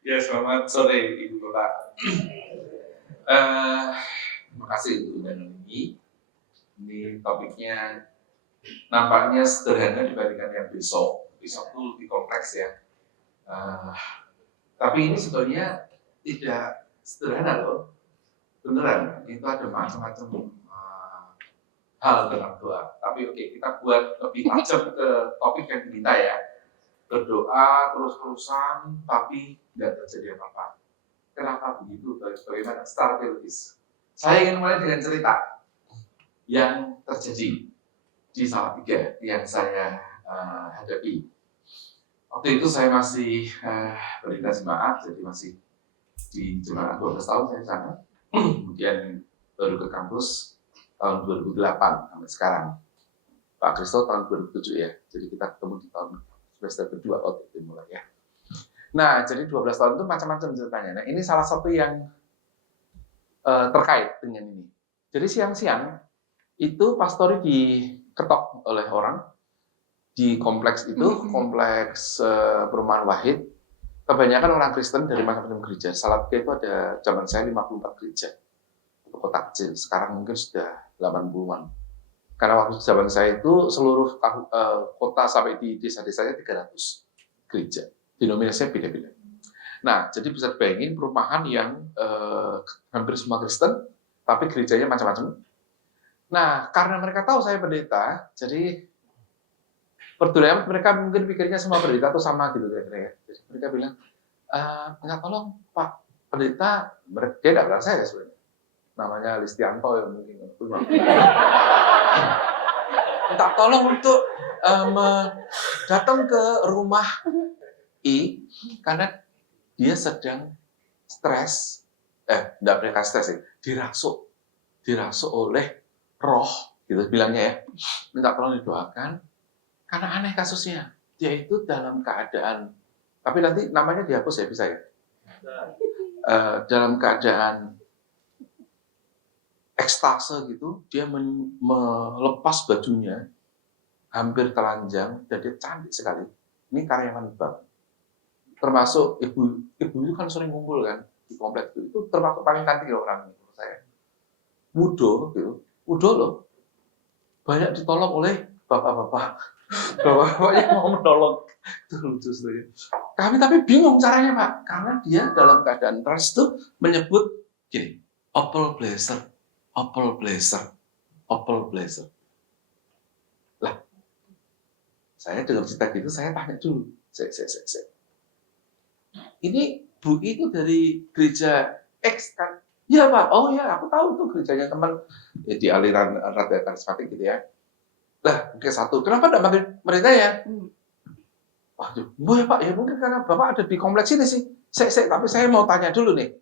Ya, selamat sore Ibu Bapak. Terima kasih untuk undangan ini. Ini topiknya nampaknya sederhana dibandingkan yang besok. Besok itu lebih kompleks ya. Tapi ini sebetulnya tidak sederhana loh. Beneran, itu ada macam-macam hal dalam doa. Tapi oke, kita buat lebih tajam ke topik yang diminta ya. Berdoa terus-terusan, tapi tidak terjadi apa-apa. Kenapa begitu? Bagaimana? Secara teologis. Saya ingin mulai dengan cerita yang terjadi di Salatiga yang saya hadapi. Waktu itu saya masih berita jemaat, jadi masih di jemaat 12 tahun saya di sana. Kemudian baru ke kampus tahun 2008 sampai sekarang. Pak Kristo tahun 2007 ya, jadi kita ketemu di tahun semester kedua waktu itu mulai ya. Nah, jadi 12 tahun itu macam-macam ceritanya. Nah, ini salah satu yang terkait dengan ini. Jadi siang-siang itu pastori diketok oleh orang di kompleks itu, kompleks perumahan Wahid. Kebanyakan orang Kristen dari macam-macam gereja. Salatiga itu ada zaman saya 54 gereja. Kota kecil, sekarang mungkin sudah 80-an. Karena waktu zaman saya itu seluruh kota sampai di desa-desanya 300 gereja. Denominasinya beda-beda. Nah, jadi bisa dibayangin perumahan yang hampir semua Kristen, tapi gerejanya macam-macam. Nah, karena mereka tahu saya pendeta, jadi berdua mereka mungkin pikirnya semua pendeta itu sama gitu kira-kira. Jadi mereka bilang, minta tolong Pak pendeta, dia tidak bilang saya sebenarnya. Namanya Listianto ya mungkin. Minta tolong untuk datang ke rumah I, karena dia sedang stres, tidak mereka stres ya, dirasuk oleh roh, gitu bilangnya ya. Minta tolong didoakan, karena aneh kasusnya. Dia itu dalam keadaan, tapi nanti namanya dihapus ya bisa ya. Dalam keadaan ekstase gitu, dia melepas bajunya, hampir telanjang, dan dia cantik sekali. Ini karyawan bank. Termasuk ibu itu kan sering ngumpul kan di kompleks itu termasuk paling cantik orang menurut saya. Mudo gitu, mudo loh. Banyak ditolong oleh bapak-bapak yang mau menolong. Itu lucu sekali. Kami tapi bingung caranya Pak, karena dia dalam keadaan trans itu menyebut gini, opal blazer. Lah, saya dengar cerita gitu, saya tanya dulu. Ini Bu itu dari gereja X kan? Iya Pak, oh ya aku tahu tuh gerejanya teman ya, di aliran rada karismatik gitu ya. Lah, oke satu, kenapa tidak panggil mereka ya? Wah, ya Pak, ya mungkin karena Bapak ada di kompleks ini sih. Tapi saya mau tanya dulu nih.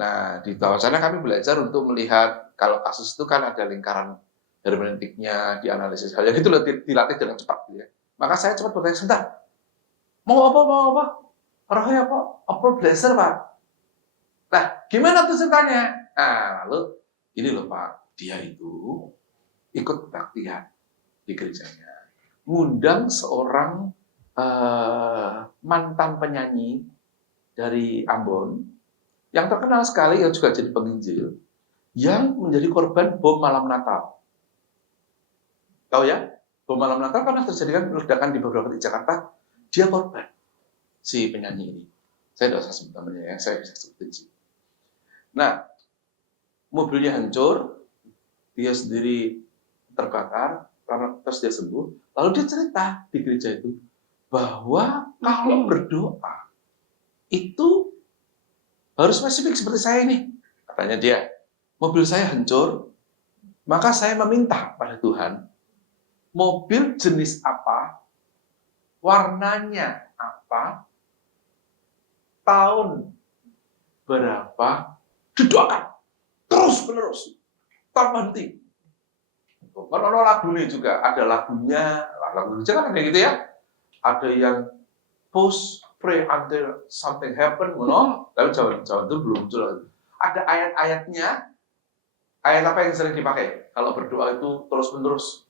Nah, di bawah sana kami belajar untuk melihat kalau kasus itu kan ada lingkaran hermeneutiknya, dianalisis hal yang itu dilatih dengan cepat gitu ya. Maka saya cepat bertanya, sebentar, mau apa? Rohnya apa blazer Pak? Nah, gimana tuh ceritanya? Nah, lalu ini loh Pak, dia itu ikut baktian di gerejanya, ngundang seorang mantan penyanyi dari Ambon yang terkenal sekali, yang juga jadi penginjil, yang menjadi korban bom malam Natal. Tahu ya? Bom malam Natal karena terjadi kan ledakan di beberapa di Jakarta, dia korban si penyanyi ini. Saya tidak usah sebut namanya ya, saya bisa sebutin sih. Nah, mobilnya hancur, dia sendiri terbakar, terus dia sembuh. Lalu dia cerita di gereja itu bahwa kalau berdoa itu harus spesifik seperti saya ini. Katanya dia, mobil saya hancur, maka saya meminta pada Tuhan, mobil jenis apa, warnanya apa, tahun berapa, didoakan terus-menerus, tanpa henti. Kan ada lagunya juga, ada lagunya, lagu kan kayak gitu ya. Ada yang post pray until something happen, tapi zaman itu belum muncul lagi. Ada ayat-ayatnya, ayat apa yang sering dipakai kalau berdoa itu terus-menerus?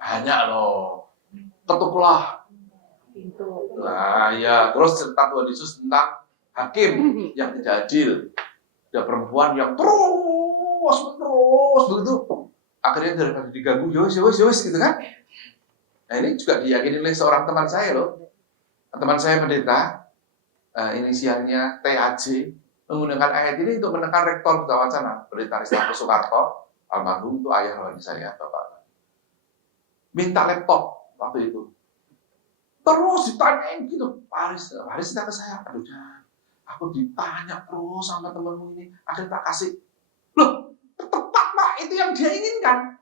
Banyak loh. Ketuklah Nah, ya, terus cerita Tuhan Yesus tentang hakim yang tidak adil. Ada perempuan yang terus menerus begitu. Akhirnya daripada diganggu, yowes gitu kan. Nah, ini juga diyakini oleh seorang teman saya loh. Teman saya pendeta, inisialnya TAJ, menggunakan ayat ini untuk menekan rektor Buta Wacana, Pendeta Ristanto Soekarto, almarhum itu ayah rohani saya, Bapak. Minta laptop waktu itu. Terus ditanyain gitu, Pak Aris datang ke saya, aduh aku ditanya terus sama temanmu ini, ada tak kasih. Loh, tepat Pak, itu yang dia inginkan.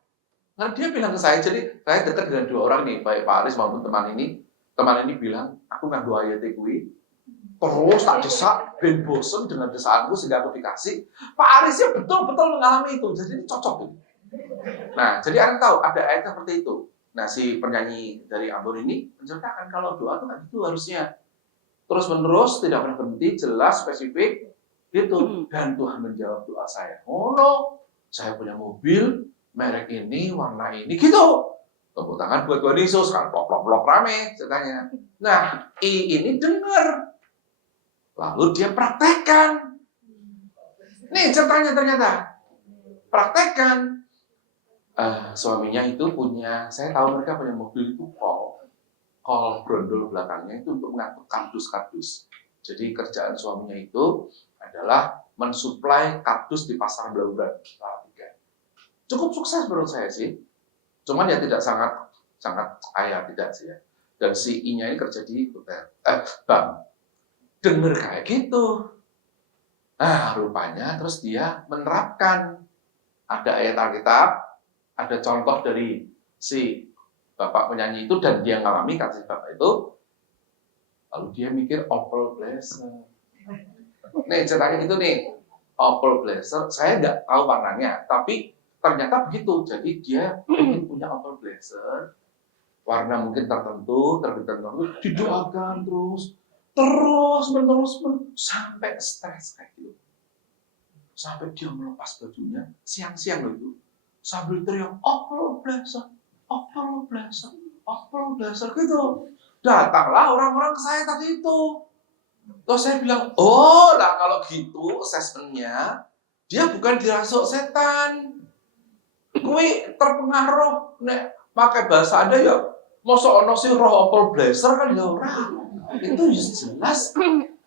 Nah, dia bilang ke saya, jadi saya dekat dengan dua orang nih, baik Pak Aris maupun teman ini. Teman ini bilang, aku nggak doa ayat kui, terus tak desak, ben bosen dengan desaanku sehingga aku dikasih. Pak Arisnya betul-betul mengalami itu, jadi ini cocok. Nah, jadi Anda tahu ada ayat seperti itu. Nah, si penyanyi dari Ambon ini menceritakan kalau doa itu kan itu harusnya terus menerus, tidak pernah berhenti, jelas, spesifik, gitu. Dan Tuhan menjawab doa saya. Oh no, saya punya mobil, merek ini, warna ini, gitu. Tepuk tangan buat Tuhan Yesus, kan plok rame ceritanya. Nah, ini dengar. Lalu dia praktekkan. Nih ceritanya ternyata. Praktekkan. Suaminya itu punya, saya tahu mereka punya mobil itu kol brondol belakangnya itu untuk mengangkut kardus-kardus. Jadi kerjaan suaminya itu adalah mensuplai kardus di pasar Blaugrana. Cukup sukses menurut saya sih. Cuman ya tidak sangat kaya tidak sih ya. Dan si I-nya ini kerja di bank. Dengar kayak gitu. Nah, rupanya terus dia menerapkan ada ayat Alkitab, ada contoh dari si bapak penyanyi itu dan dia ngalami kata si bapak itu, lalu dia mikir Opel Blazer. Nih ceritanya itu nih, Opel Blazer, saya nggak tahu warnanya, tapi ternyata begitu. Jadi dia ingin punya Opel Blazer, warna mungkin tertentu, didoakan terus menerus sampai stres kayak gitu. Sampai dia melepas bajunya, siang-siang loh itu, sambil teriak, Opel Blazer, Opel Blazer, Opel Blazer gitu. Datanglah orang-orang ke saya tadi itu. Terus saya bilang, oh lah kalau gitu assessment-nya, dia bukan dirasuk setan. Kui terpengaruh, nek pakai bahasa Anda ya, mosok ono si roh Opel Blazer kan ya ora. Itu jelas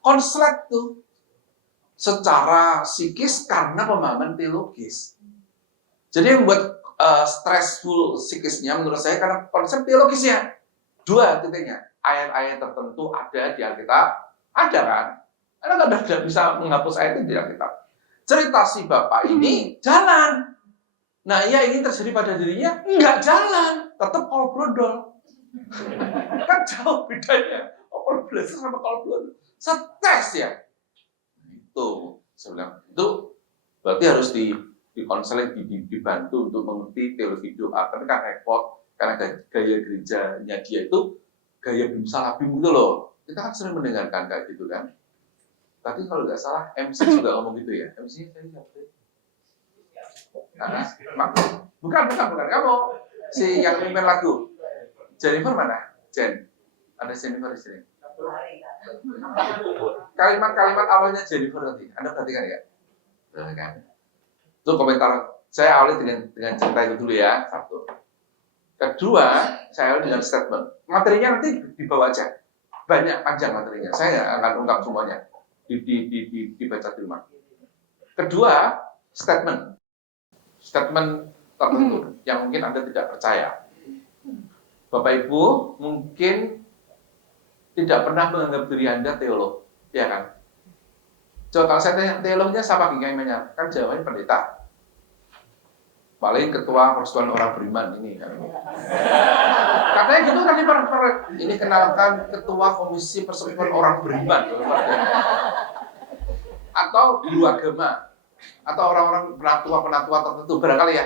konslet tuh. Secara psikis karena pemahaman teologis. Jadi yang membuat stressful psikisnya menurut saya karena konsep teologisnya. Dua titiknya. Ayat-ayat tertentu ada di Alkitab. Ada kan? Anda tidak bisa menghapus ayat itu di Alkitab. Cerita si bapak ini jalan. Nah, ia ingin terjadi pada dirinya, enggak jalan. Tetap kol brondol. Kan jauh bedanya. Kol blazer sama kol brondol. Stres ya. Itu saya bilang itu berarti harus dikonseling, dibantu untuk mengerti teologi doa. Karena kan repot karena gaya gerejanya dia itu gaya bim salabim gitu loh. Kita kan sering mendengarkan kayak gitu kan. Tapi kalau nggak salah MC juga ngomong gitu ya. MC saya siapa? Bukan kamu. Si yang mimpin lagu. Jennifer mana? Jen. Ada Jennifer di sini. Kalimat-kalimat awalnya Jennifer nanti. Anda perhatikan ya. Kan? Itu komentar saya awali dengan cerita itu dulu ya. Satu. Kedua, saya awali dengan statement. Materinya nanti dibawa aja. Banyak panjang materinya. Saya akan ungkap semuanya. Dibaca di rumah. Kedua, statement tertentu yang mungkin Anda tidak percaya. Bapak Ibu mungkin tidak pernah menganggap diri Anda teolog, ya kan? Coba kalau saya tanya teolognya siapa gengnya? Kan jawabannya pendeta. Paling ketua persekutuan orang beriman ini kan. Katanya gitu kan ini kenalkan ketua komisi persekutuan orang beriman. Atau guru agama. Atau orang-orang penatua tertentu barangkali ya.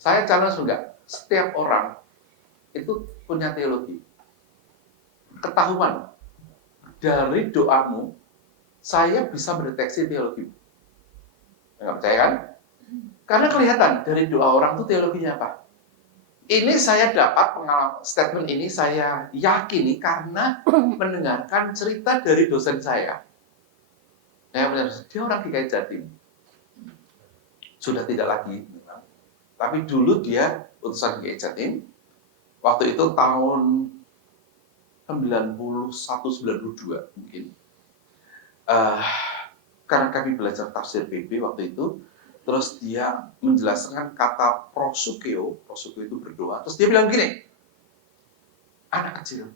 Saya challenge enggak, setiap orang itu punya teologi. Ketahuan dari doamu, saya bisa mendeteksi teologi. Enggak percaya kan? Karena kelihatan dari doa orang itu teologinya apa. Ini saya dapat pengalaman, statement ini saya yakini karena mendengarkan cerita dari dosen saya. Saya benar, dia orang GKI Jatim. Sudah tidak lagi. Tapi dulu dia utusan GKI Jatim. Waktu itu tahun 91-92 mungkin. Karena kami belajar tafsir PB waktu itu, terus dia menjelaskan kata prosukeo itu berdoa. Terus dia bilang gini, anak kecil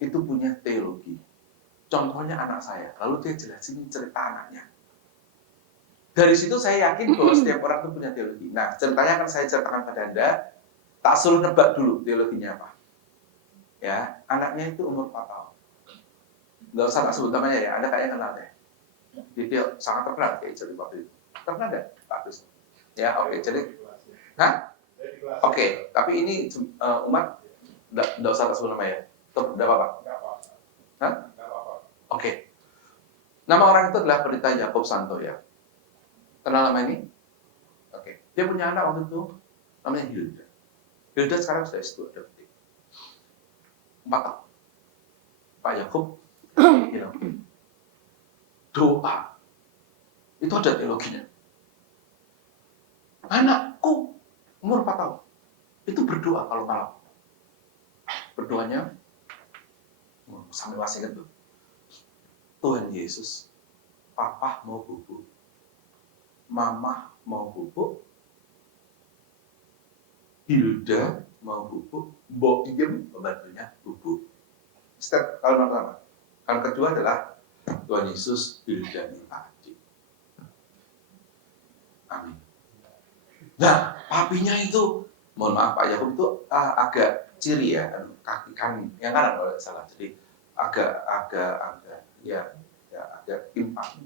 itu punya teologi. Contohnya anak saya. Lalu dia jelasin cerita anaknya. Dari situ saya yakin bahwa setiap orang itu punya teologi. Nah, ceritanya akan saya ceritakan pada Anda. Tak suruh nebak dulu teologinya apa. Ya, anaknya itu umur 4 tahun. Nggak usah tak sebut namanya ya, Anda kayaknya kenal deh. Dia sangat terkenal kayak jadi waktu itu. Terkenal deh, bagus. Ya, oke. Jadi, Oke, tapi ini umat nggak usah tak sebut nama ya. Tidak apa-apa. Oke. Nama orang itu adalah Pendeta Yakob Santo ya. Kenal nama ini? Oke. Dia punya anak waktu itu namanya Hilda. Hilda sekarang sudah S2, udah gede. 4 tahun. Pak Yakob, doa. Itu ada teologinya. Anakku, umur 4 tahun. Itu berdoa kalau malam. Berdoanya, sampai masih ingat tuh. Tuhan Yesus, Papa mau bubuk. Mama mau bubuk. Hilda mau bubuk. Mbok Iem pembantunya bubuk. Step kalimat pertama. Kalimat kedua adalah Tuhan Yesus, Hilda minta adik. Amin. Nah, papinya itu, mohon maaf Pak Yakob itu agak ciri ya, kaki kanan, yang kanan kalau tidak salah. Jadi agak timpang.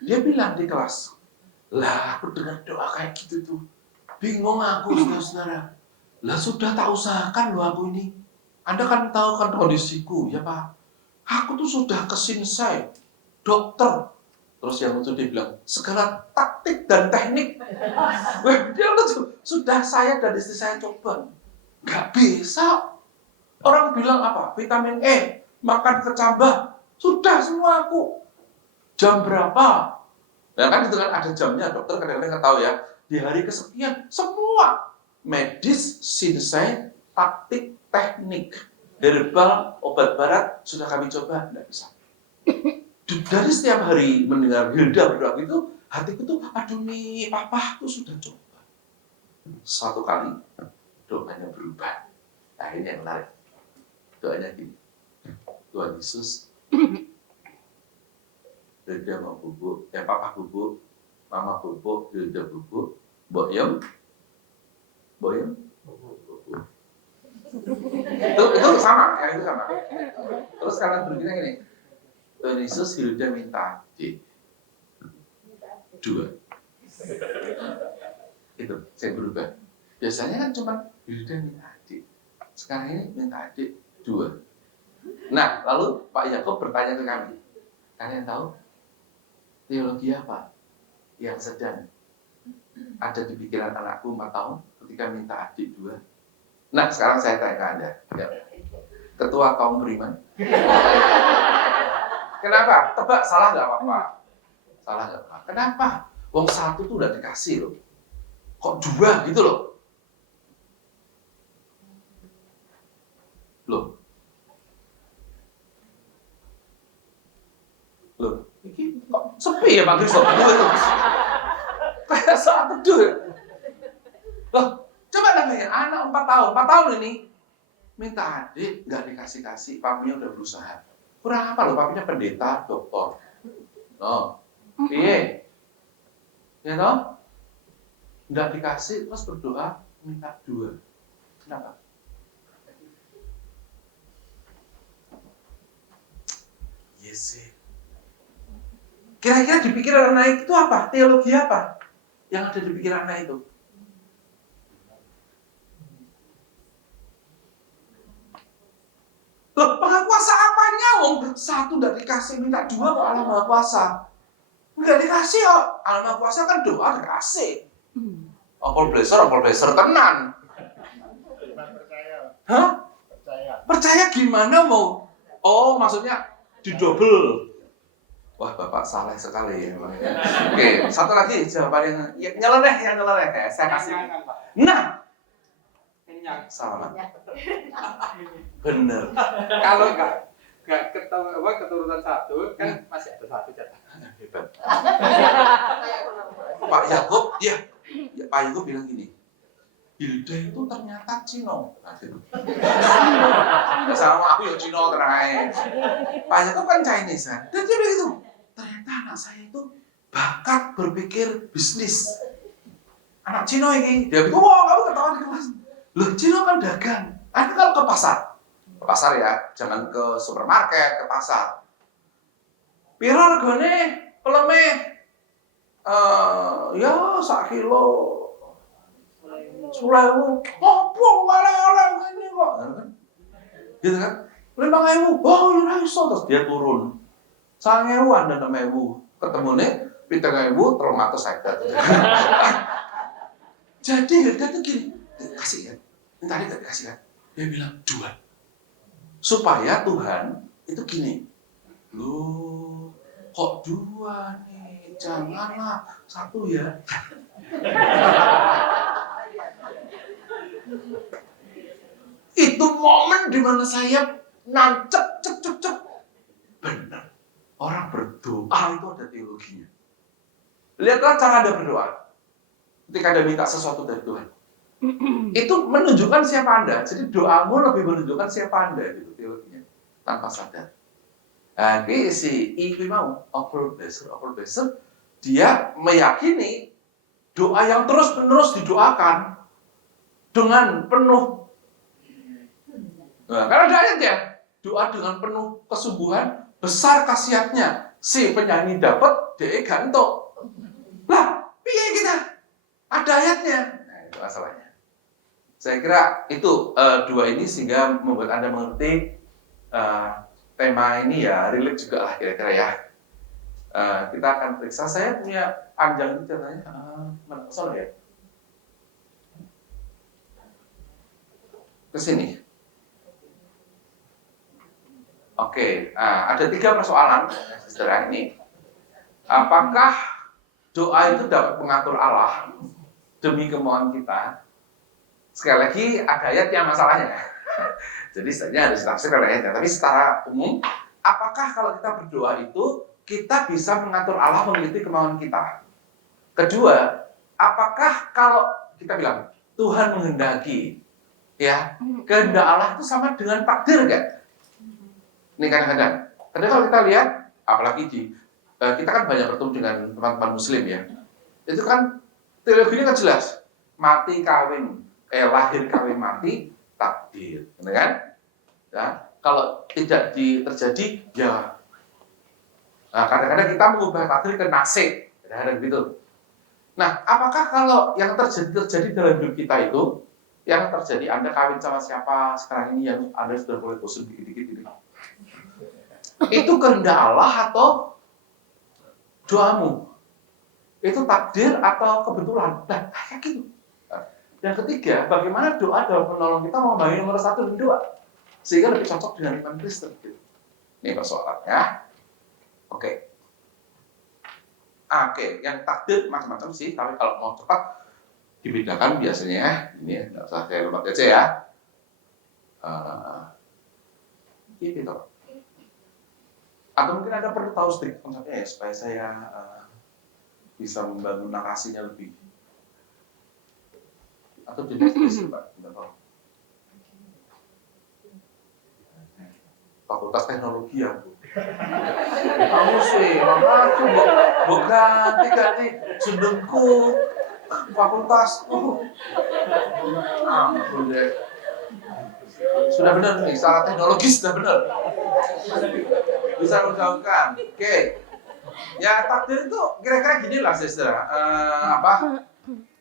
Dia bilang di kelas, lah aku dengar doa kayak gitu tuh, bingung aku saudara-saudara. Lah sudah tak usahakan loh aku ini. Anda kan tahu kan kondisiku ya Pak. Aku tuh sudah ke Sinsai, dokter. Terus yang itu dia bilang, segala taktik dan teknik. Dia sudah saya dan istri saya coba. Nggak bisa. Orang bilang apa? Vitamin E, makan kecambah. Sudah semua aku. Jam berapa? Ya kan itu kan ada jamnya, dokter kadang-kadang nggak tahu ya. Di hari kesekian, semua medis, sinsai, taktik, teknik, herbal, obat barat sudah kami coba, nggak bisa. Dari setiap hari mendengar Hilda berdoa gitu, hatiku tuh, aduh nih, papa tuh sudah coba. Suatu kali, doanya berubah. Nah ini yang menarik. Doanya gini, Tuhan Yesus, Hilda mau bubuk, papa bubuk, mama bubuk, Hilda bubuk, Mbok Iem, bubuk. Itu sama, ya itu sama. Terus kalian berikutnya gini, Tuhan Yesus, Hilda minta adik. 2. Itu, saya berubah. Biasanya kan cuma Hilda minta adik. Sekarang ini minta adik 2. Nah, lalu Pak Yakob bertanya ke kami. Kalian tahu teologi apa yang sedang ada di pikiran anakku 4 tahun ketika minta adik 2? Nah, sekarang saya tanya ke Anda. Ya. Ketua kaum beriman. Kenapa? Tebak, salah nggak apa-apa. Salah nggak apa-apa. Kenapa? Wong 1 tuh udah dikasih loh. Kok 2 gitu loh? Loh, ini kok sepi ya Pak Kristo? Kayak saat teduh. Loh, coba namanya anak 4 tahun. 4 tahun ini minta adik, nggak dikasih-kasih. Papinya udah berusaha. Kurang apa loh, papinya pendeta, dokter. No, iya. Ya toh? Nggak dikasih, terus berdoa, minta 2. Kenapa? Yes sih. Kira-kira di pikiran anak itu apa? Teologi apa yang ada di pikiran anak itu? Loh, maha kuasa apanya? Wong 1 nggak dikasih, minta 2 kok Allah maha kuasa. Nggak dikasih kok. Allah maha kuasa kan doa dikasih. Opol blazer tenan. Hah? Percaya gimana mau? Oh, maksudnya didobel. Wah, Bapak salah sekali ya. Oke, satu lagi jawaban yang nyeleneh. Saya kasih. Nah, selamat. Bener. Kalau nggak keturunan satu kan masih ada satu catatan. Hebat. Pak Yakub, ya, Pak Yakub bilang gini, Hilda itu ternyata Cino. Nah, gitu. Sama aku ya Cino terakhir. Pak Yakub kan Chinese kan, dan dia bilang gitu. Ternyata anak saya itu bakat berpikir bisnis. Anak Cino ini, dia bilang, wah kamu ketahuan ke mas. Loh, Cino kan dagang. Itu kalau ke pasar ya, jangan ke supermarket, ke pasar. Piro regane peleme? Ya sak kilo 10.000. Opo oleh-oleh ngene kok. Gitu kan? 5.000. Oh, ora iso terus dia turun. 9.000 dan 6.000. Ketemune 7.000 350. Jadi Hilda tuh gini, kasih kan? Tadi gak dikasih kan? Dia bilang 2. Supaya Tuhan itu gini. Loh, kok 2 nih? Janganlah 1 ya. Itu momen di mana saya nancep, cep. Benar. Orang berdoa itu ada teologinya. Lihatlah cara Anda berdoa. Ketika Anda minta sesuatu dari Tuhan. Itu menunjukkan siapa Anda. Jadi doamu lebih menunjukkan siapa Anda gitu teologinya. Tanpa sadar. Nah, ini si Ibu mau, Overbeser, dia meyakini doa yang terus-menerus didoakan dengan penuh. Nah, karena ada ayatnya, doa dengan penuh kesungguhan, besar khasiatnya. Si penyanyi dapat, dia gantung. Lah, piye kita? Ada ayatnya. Nah, itu masalahnya. Saya kira itu 2 ini sehingga membuat Anda mengerti tema ini ya relate juga lah kira-kira ya. Kita akan periksa. Saya punya panjang itu katanya. Mana soal ya? Ke sini. Oke, ada 3 persoalan saudara ini. Apakah doa itu dapat mengatur Allah demi kemauan kita? Sekali lagi ada ayat yang masalahnya. Jadi sebenarnya harus ditafsirkan ayatnya. Tapi secara umum, apakah kalau kita berdoa itu kita bisa mengatur Allah mengikuti kemauan kita? Kedua, apakah kalau kita bilang Tuhan menghendaki, ya kehendak Allah itu sama dengan takdir enggak? Ini kadang-kadang kalau kita lihat, apalagi kita kan banyak bertemu dengan teman-teman Muslim ya, itu kan teologinya kan jelas, mati kawin, lahir kawin mati takdir, kan? Ya, kalau tidak terjadi, ya. Nah, kadang-kadang kita mengubah takdir ke nasib, kadang-kadang gitu. Nah, apakah kalau yang terjadi dalam hidup kita itu, yang terjadi Anda kawin sama siapa sekarang ini yang Anda sudah mulai bosan dikit-dikit ini? Itu kehendak Allah atau doamu? Itu takdir atau kebetulan? Nah, kayak gitu. Yang ketiga, bagaimana doa dalam menolong kita membangun nomor 1 dan 2 sehingga lebih cocok dengan iman Kristen. Ini persoalannya. Oke, yang takdir macam-macam sih, tapi kalau mau cepat dibedakan biasanya ini nggak usah saya lupa aja ya. Gitu. Atau mungkin Anda perlu tahu sedikit konsepnya ya, supaya saya bisa membangun narasinya lebih. Atau jenis Pak, tidak tahu. Fakultas Teknologi ya, Bu. Kamu sih, aku ganti jenengku fakultas. Sudah benar nih, salah teknologi sudah benar. Bisa menjauhkan. Oke. Ya takdir itu kira-kira gini lah saudara.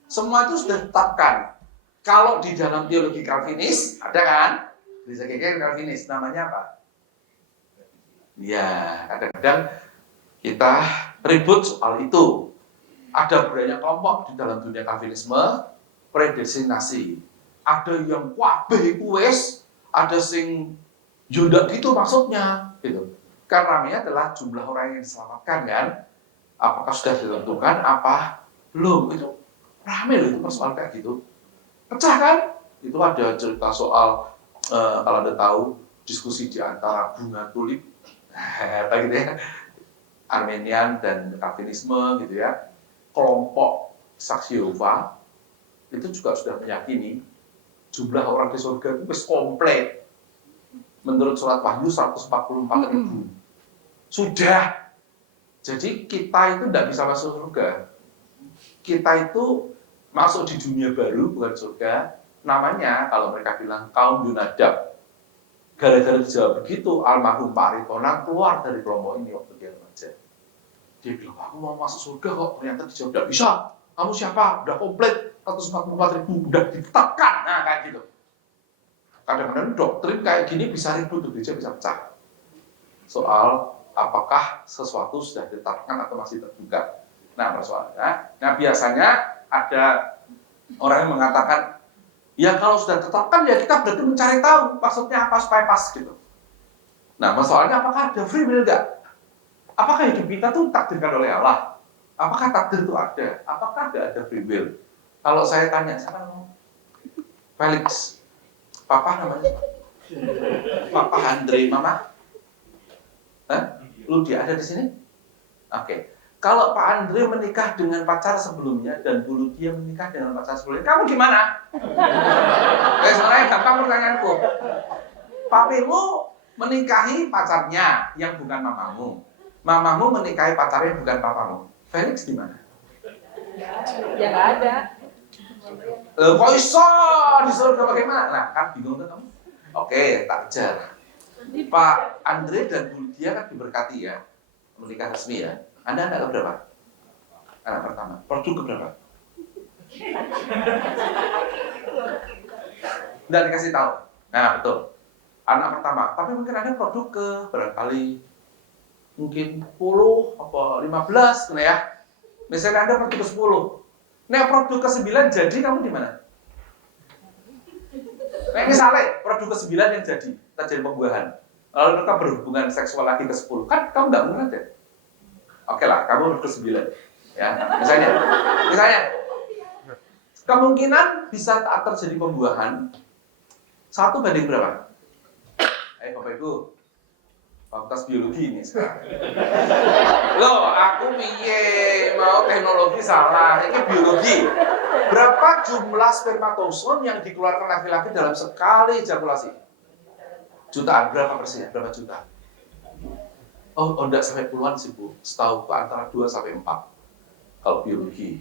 Semua itu sudah ditetapkan. Kalau di dalam teologi Calvinis ada kan? Bisa kayak Calvinis namanya apa? Ya, kadang-kadang kita ribut soal itu. Ada banyak kelompok di dalam dunia Calvinisme predestinasi. ada yang kabeh iku wis, ada sing yo ndak gitu maksudnya gitu. Kan ramenya adalah jumlah orang yang diselamatkan kan. Apakah sudah ditentukan apa belum? Itu rame loh itu persoalan kayak gitu. Pecah kan? Itu ada cerita soal kalau Anda tahu diskusi di antara bunga tulip apa gitu ya. Armenian dan Calvinisme gitu ya. Kelompok Saksi Yehova itu juga sudah meyakini jumlah orang di surga itu wis komplit. Menurut surat Wahyu 144.000. Sudah. Jadi kita itu tidak bisa masuk surga. Kita itu masuk di dunia baru, bukan surga. Namanya, kalau mereka bilang kaum Yonadab. Gara-gara dijawab begitu, almarhum Pak Aritonang keluar dari kelompok ini waktu dia remaja. Dia bilang, aku mau masuk surga kok. Ternyata dijawab, tidak bisa. Kamu siapa? Udah komplit. 144.000, udah ditetapkan. Nah, kayak gitu. Kadang-kadang doktrin kayak gini bisa ribut, gereja bisa pecah. Soal apakah sesuatu sudah ditetapkan atau masih terbuka. Nah, persoalannya, nah biasanya ada orang yang mengatakan, ya kalau sudah ditetapkan ya kita berarti mencari tahu maksudnya apa supaya pas gitu. Nah, masalahnya apakah ada free will enggak? Apakah hidup kita tuh takdirkan oleh Allah? Apakah takdir itu ada? Apakah tidak ada free will? Kalau saya tanya, siapa mau? Felix, Papa namanya? Papa Andre, Mama? Ludia ada di sini? Oke. Kalau Pak Andre menikah dengan pacar sebelumnya dan Bu Ludia menikah dengan pacar sebelumnya, kamu gimana? Sebenarnya gampang pertanyaanku. Papimu menikahi pacarnya yang bukan mamamu. Mamamu menikahi pacarnya bukan papamu. Felix di mana? Ya nggak ada. Kok iso disuruh ke bagaimana? Nah, kan bingung kan kamu? Oke, tak ajar. Pak Andre dan Bu Ludia kan diberkati ya, menikah resmi ya. Anda anak keberapa? Anak pertama. Produk keberapa? Nggak dikasih tahu. Nah, betul. Anak pertama. Tapi mungkin ada produk ke barangkali mungkin 10 apa 15 gitu ya. Misalnya ada produk ke 10. Nah, produk ke 9 jadi kamu di mana? Nah, misalnya produk ke 9 yang jadi, terjadi pembuahan. Lalu mereka berhubungan seksual lagi ke 10. Kan kamu nggak mungkin ada. Oke lah, kamu produk ke 9. Ya, misalnya kemungkinan bisa tak terjadi pembuahan 1 banding berapa? Bapak Ibu, fakultas biologi ini sekarang. Loh, aku piye mau teknologi salah, ini biologi. Berapa jumlah spermatozoon yang dikeluarkan laki-laki dalam sekali ejakulasi? Jutaan, berapa persennya? Berapa juta? Oh, enggak sampai puluhan sih Bu. Setahu Pak antara 2 sampai 4. Kalau biologi.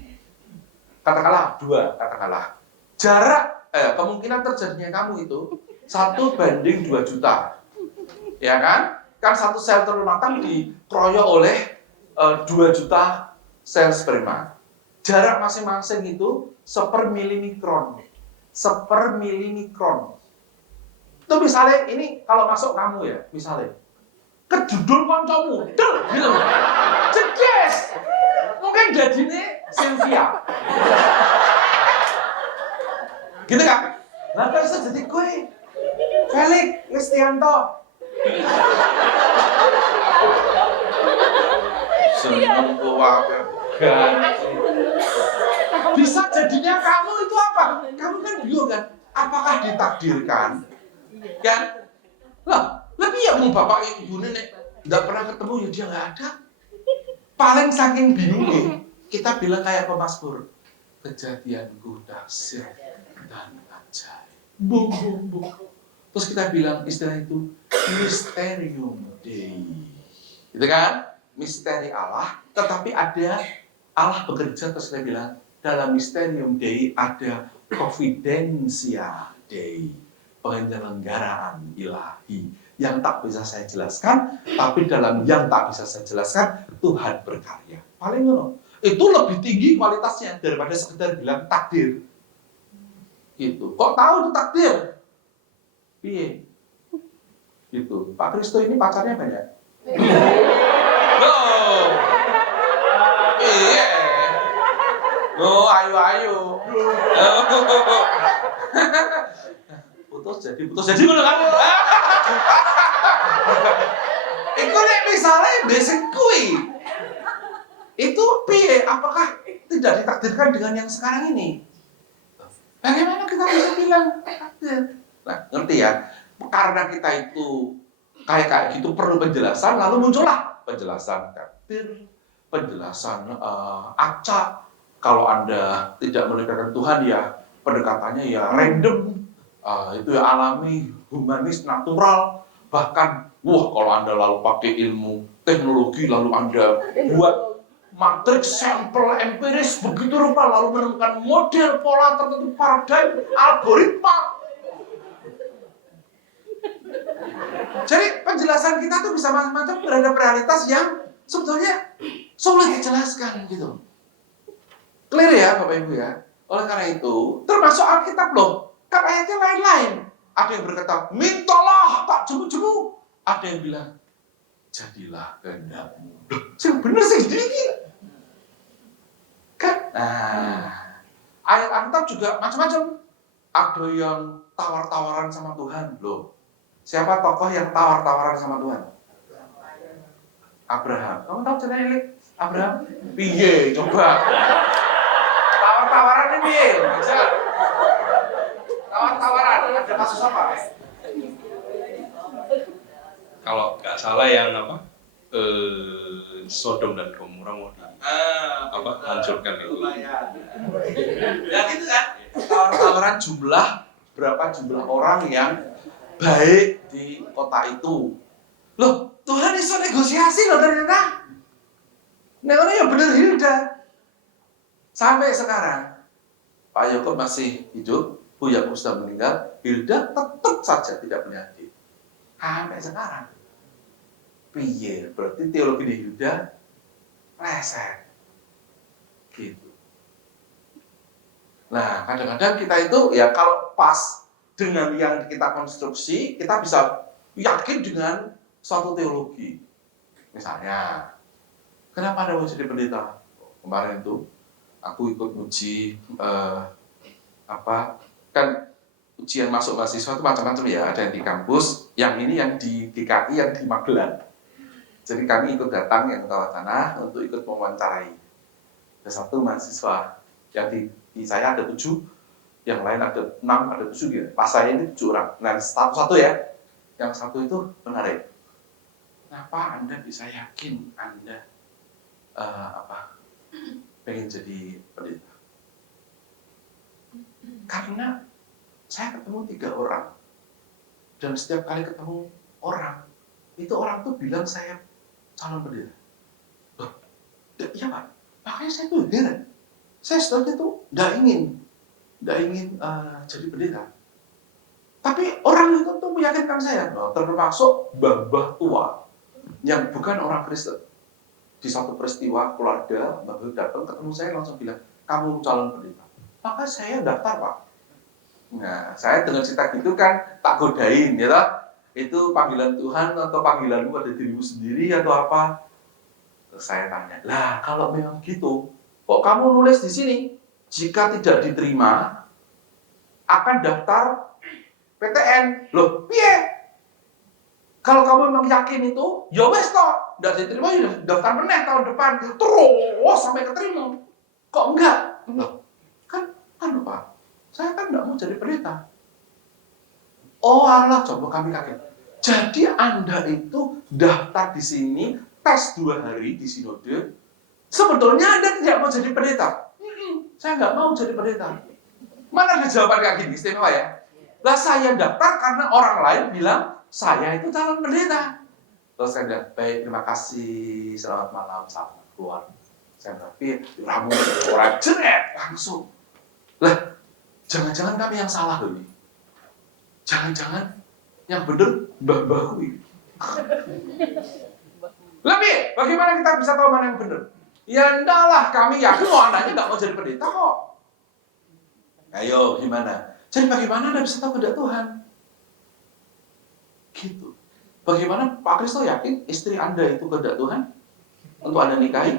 Katakanlah 2, katakanlah. Jarak, kemungkinan terjadinya kamu itu 1 banding 2 juta. Ya kan? Kan 1 sel telur matang dikeroyok oleh 2 juta sel sperma. Jarak masing-masing itu 1/milimikron. 1/milimikron. Itu misalnya ini kalau masuk kamu ya, misalnya kedudul kancamu, del gitu. Cedes. Mungkin jadinya Sylvia. Gitu kan? Lah kok iso jadi gue? Felix Listianto. Seneng kuwabe. Bisa jadinya kamu itu apa? Kamu kan bingung kan? Apakah ditakdirkan? Kan? Lah, lebih ya mau bapak ibu nenek nggak pernah ketemu ya dia nggak ada. Paling saking bingungnya kita bilang kayak pemazmur, kejadianku dahsyat dan ajaib. Bung bung bung. Terus kita bilang istilah itu Mysterium Dei. Gitu kan? Misteri Allah, tetapi ada Allah bekerja, terus kita bilang dalam Mysterium Dei ada Providentia Dei, penyelenggaraan ilahi yang tak bisa saya jelaskan, tapi dalam yang tak bisa saya jelaskan Tuhan berkarya. Paling ngono. Itu lebih tinggi kualitasnya daripada sekedar bilang takdir. Gitu. Kok tahu itu takdir? Piye? Gitu. Pak Kristo ini pacarnya banyak. Loh. Iya. Loh, ayo. putus jadi dulu kan. Iku nek misalnya basic kui. Itu piye? Apakah tidak ditakdirkan dengan yang sekarang ini? Bagaimana kita bisa bilang takdir? Nah, ngerti ya? Karena kita itu kayak gitu perlu penjelasan, lalu muncullah penjelasan takdir, penjelasan acak. Kalau Anda tidak mendekatkan Tuhan ya pendekatannya ya random, itu ya alami, humanis, natural. Bahkan, wah kalau Anda lalu pakai ilmu teknologi lalu Anda buat matriks sampel empiris begitu rupa lalu menemukan model pola tertentu paradigm algoritma. Jadi penjelasan kita tuh bisa macam-macam terhadap realitas yang sebetulnya sulit dijelaskan gitu. Clear ya Bapak Ibu ya. Oleh karena itu termasuk Alkitab loh. Kan ayatnya lain-lain. Ada yang berkata mintalah tak jemu-jemu. Ada yang bilang jadilah kehendakmu. Yang bener sih dikit. Kan? Nah, ayat Alkitab juga macam-macam. Ada yang tawar-tawaran sama Tuhan loh. Siapa tokoh yang tawar-tawaran sama Tuhan? Abraham. Kamu tahu ceritanya Abraham? Piye? Coba. Tawar-tawaran ini piye? Tawar-tawaran. Ada kasus apa? Kalau nggak salah yang apa? Sodom dan Gomora mau hancurkan itu. Ya gitu kan. Tawar-tawaran berapa jumlah orang yang baik di kota itu. Loh, Tuhan iso negosiasi loh ternyata. Nek ya bener Hilda. Sampai sekarang Pak Yakob masih hidup, Bu Yakub sudah meninggal, Hilda tetap saja tidak punya adik. Sampai sekarang. Piye, berarti teologi di Hilda leset. Gitu. Nah, kadang-kadang kita itu ya kalau pas dengan yang kita konstruksi, kita bisa yakin dengan suatu teologi. Misalnya, kenapa Anda mau jadi pendeta? Kemarin tuh aku ikut uji kan ujian masuk mahasiswa itu macam-macam ya. Ada yang di kampus, yang ini yang di DKI, yang di Magelang. Jadi kami ikut datang yang ke Tanah untuk ikut mewawancarai. Ada satu mahasiswa yang di saya ada 7, yang lain ada 6, ada 7 gitu. Pas saya ini 7 orang. Nah, satu-satu ya. Yang satu itu menarik. Kenapa Anda bisa yakin Anda pengen jadi pendeta? Karena saya ketemu 3 orang. Dan setiap kali ketemu orang, itu orang tuh bilang saya calon pendeta. Loh, iya Pak. Makanya saya tuh heran. Saya setelahnya tuh nggak ingin jadi pendeta. Tapi orang itu tuh meyakinkan saya, termasuk mbah-mbah tua yang bukan orang Kristen. Di satu peristiwa keluarga, mbah datang ketemu saya langsung bilang, kamu calon pendeta. Maka saya daftar Pak. Nah, saya dengan cerita gitu kan tak godain, ya toh? Itu panggilan Tuhan atau panggilanmu pada dirimu sendiri atau apa? Terus saya tanya, lah kalau memang gitu, kok kamu nulis di sini? Jika tidak diterima, akan daftar PTN. Loh, piye? Kalau kamu memang yakin itu, ya wes toh, tidak diterima ya daftar meneh tahun depan. Terus sampai keterima. Kok enggak? Loh, kan Pak, saya kan enggak mau jadi pendeta. Oh Allah, coba kami kaget. Jadi Anda itu daftar di sini, tes 2 hari di sinode, sebetulnya Anda tidak mau jadi pendeta. Saya nggak mau jadi pendeta. Mana ada jawaban kayak gini, istimewa ya? Lah saya daftar karena orang lain bilang, saya itu calon pendeta. Terus saya bilang, baik, terima kasih, selamat malam, selamat keluar. Saya berpikir, ramu orang jeret, langsung. Lah, jangan-jangan kami yang salah loh ini. Jangan-jangan yang bener mbah-mbahku ini. Lebih, bagaimana kita bisa tahu mana yang bener? Ya enggak lah, kami yakin anaknya nggak mau jadi pendeta kok. Ayo, gimana? Jadi bagaimana Anda bisa tahu kehendak Tuhan? Gitu. Bagaimana Pak Kristo yakin istri Anda itu kehendak Tuhan? Untuk Anda nikahi?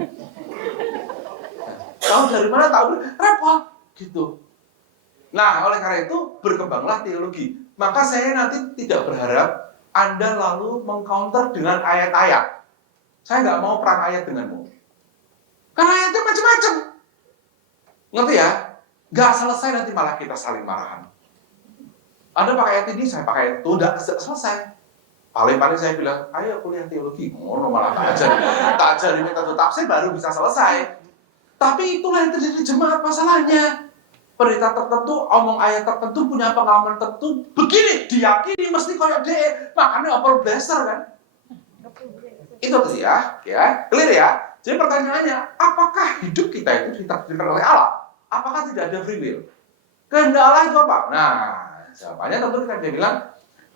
Tahu dari mana? Tahu repot. Gitu. Nah, oleh karena itu berkembanglah teologi. Maka saya nanti tidak berharap Anda lalu mengcounter dengan ayat-ayat. Saya nggak mau perang ayat denganmu. Karena ayatnya macam-macam. Ngerti ya? Nggak selesai nanti malah kita saling marahan. Anda pakai ayat ini, saya pakai ayat itu, udah selesai. Paling-paling saya bilang, ayo kuliah teologi. Ngono malah tak ajarin metode tafsir baru bisa selesai. Tapi itulah yang terjadi di jemaat masalahnya. Pendeta tertentu, omong ayat tertentu, punya pengalaman tertentu, begini, diyakini mesti koyok deh. Makanya opal blaster kan. Itu ya, clear ya. Jadi pertanyaannya, apakah hidup kita itu ditakdirkan oleh Allah? Apakah tidak ada free will? Kehendak Allah itu apa? Nah, jawabannya tentu kita bisa bilang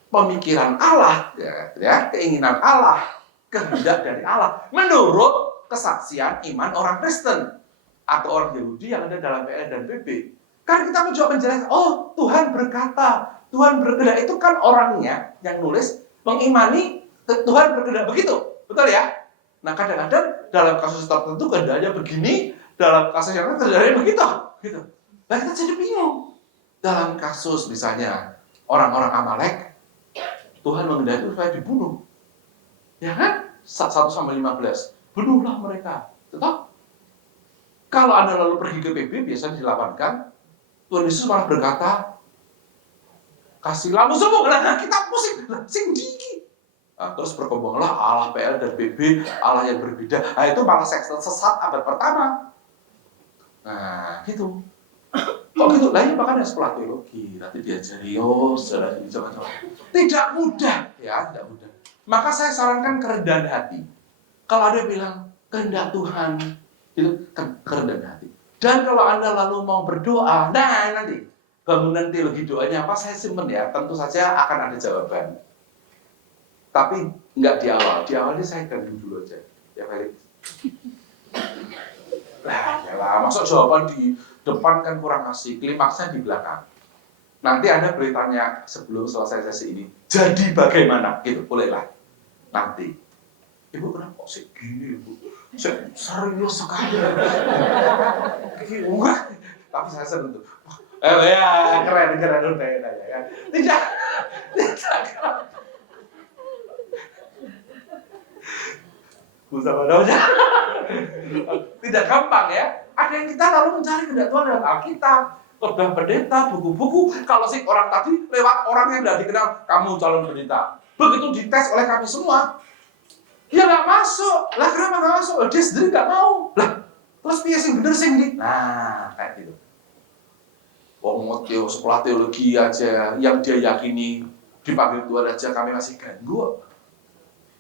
pemikiran Allah, ya, keinginan Allah, kehendak dari Allah, menurut kesaksian iman orang Kristen atau orang Yahudi yang ada dalam PL dan PB. Kan kita mencoba menjelaskan, oh Tuhan berkata, Tuhan berkehendak, itu kan orangnya yang nulis mengimani Tuhan berkehendak begitu, betul ya? Nah kadang-kadang dalam kasus tertentu kehendaknya begini, dalam kasus yang lain kehendaknya begitu, gitu. Nah kita jadi bingung. Dalam kasus misalnya orang-orang Amalek, Tuhan menghendaki supaya dibunuh, ya kan? 1-15, bunuhlah mereka. Tetap. Kalau Anda lalu pergi ke PB, biasanya dilawankan, Tuhan Yesus malah berkata, kasihlah musuhmu. Nah, kita pusing, sing diki. Nah, terus berkembanglah Allah PL dan BB, Allah yang berbeda. Nah, itu malah sesat abad pertama. Nah, gitu. Kok gitu? Nah, ini makanya sekolah teologi. Nanti diajari, saudara ini jangan. Tidak mudah, ya, tidak mudah. Maka saya sarankan kerendahan hati. Kalau ada yang bilang, kehendak Tuhan, itu kerendahan hati. Dan kalau Anda lalu mau berdoa, nah nanti bangunan teologi doanya apa saya simpen ya, tentu saja akan ada jawaban. Tapi nggak di awal ini saya gandum dulu aja, ya Felix. Lah, masuk jawaban di depan kan kurang asik, klimaksnya di belakang. Nanti Anda boleh tanya sebelum selesai sesi ini, jadi bagaimana? Gitu, bolehlah. Nanti, Ibu kenapa kok sih gini, Ibu? Serius sekali. Wah, tapi saya senang tuh. Ya, keren udah ya. Tidak. Tidak gampang ya. Ada yang kita lalu mencari kehendak Tuhan dalam Alkitab, khotbah pendeta, buku-buku. Kalau sih orang tadi lewat orang yang tidak dikenal, kamu calon pendeta. Begitu dites oleh kami semua, dia nggak masuk. Lah kenapa nggak masuk? Dia sendiri nggak mau. Lah terus dia sing bener sing di. Nah kayak gitu. Sekolah teologi aja yang dia yakini dipanggil Tuhan aja kami masih ganggu.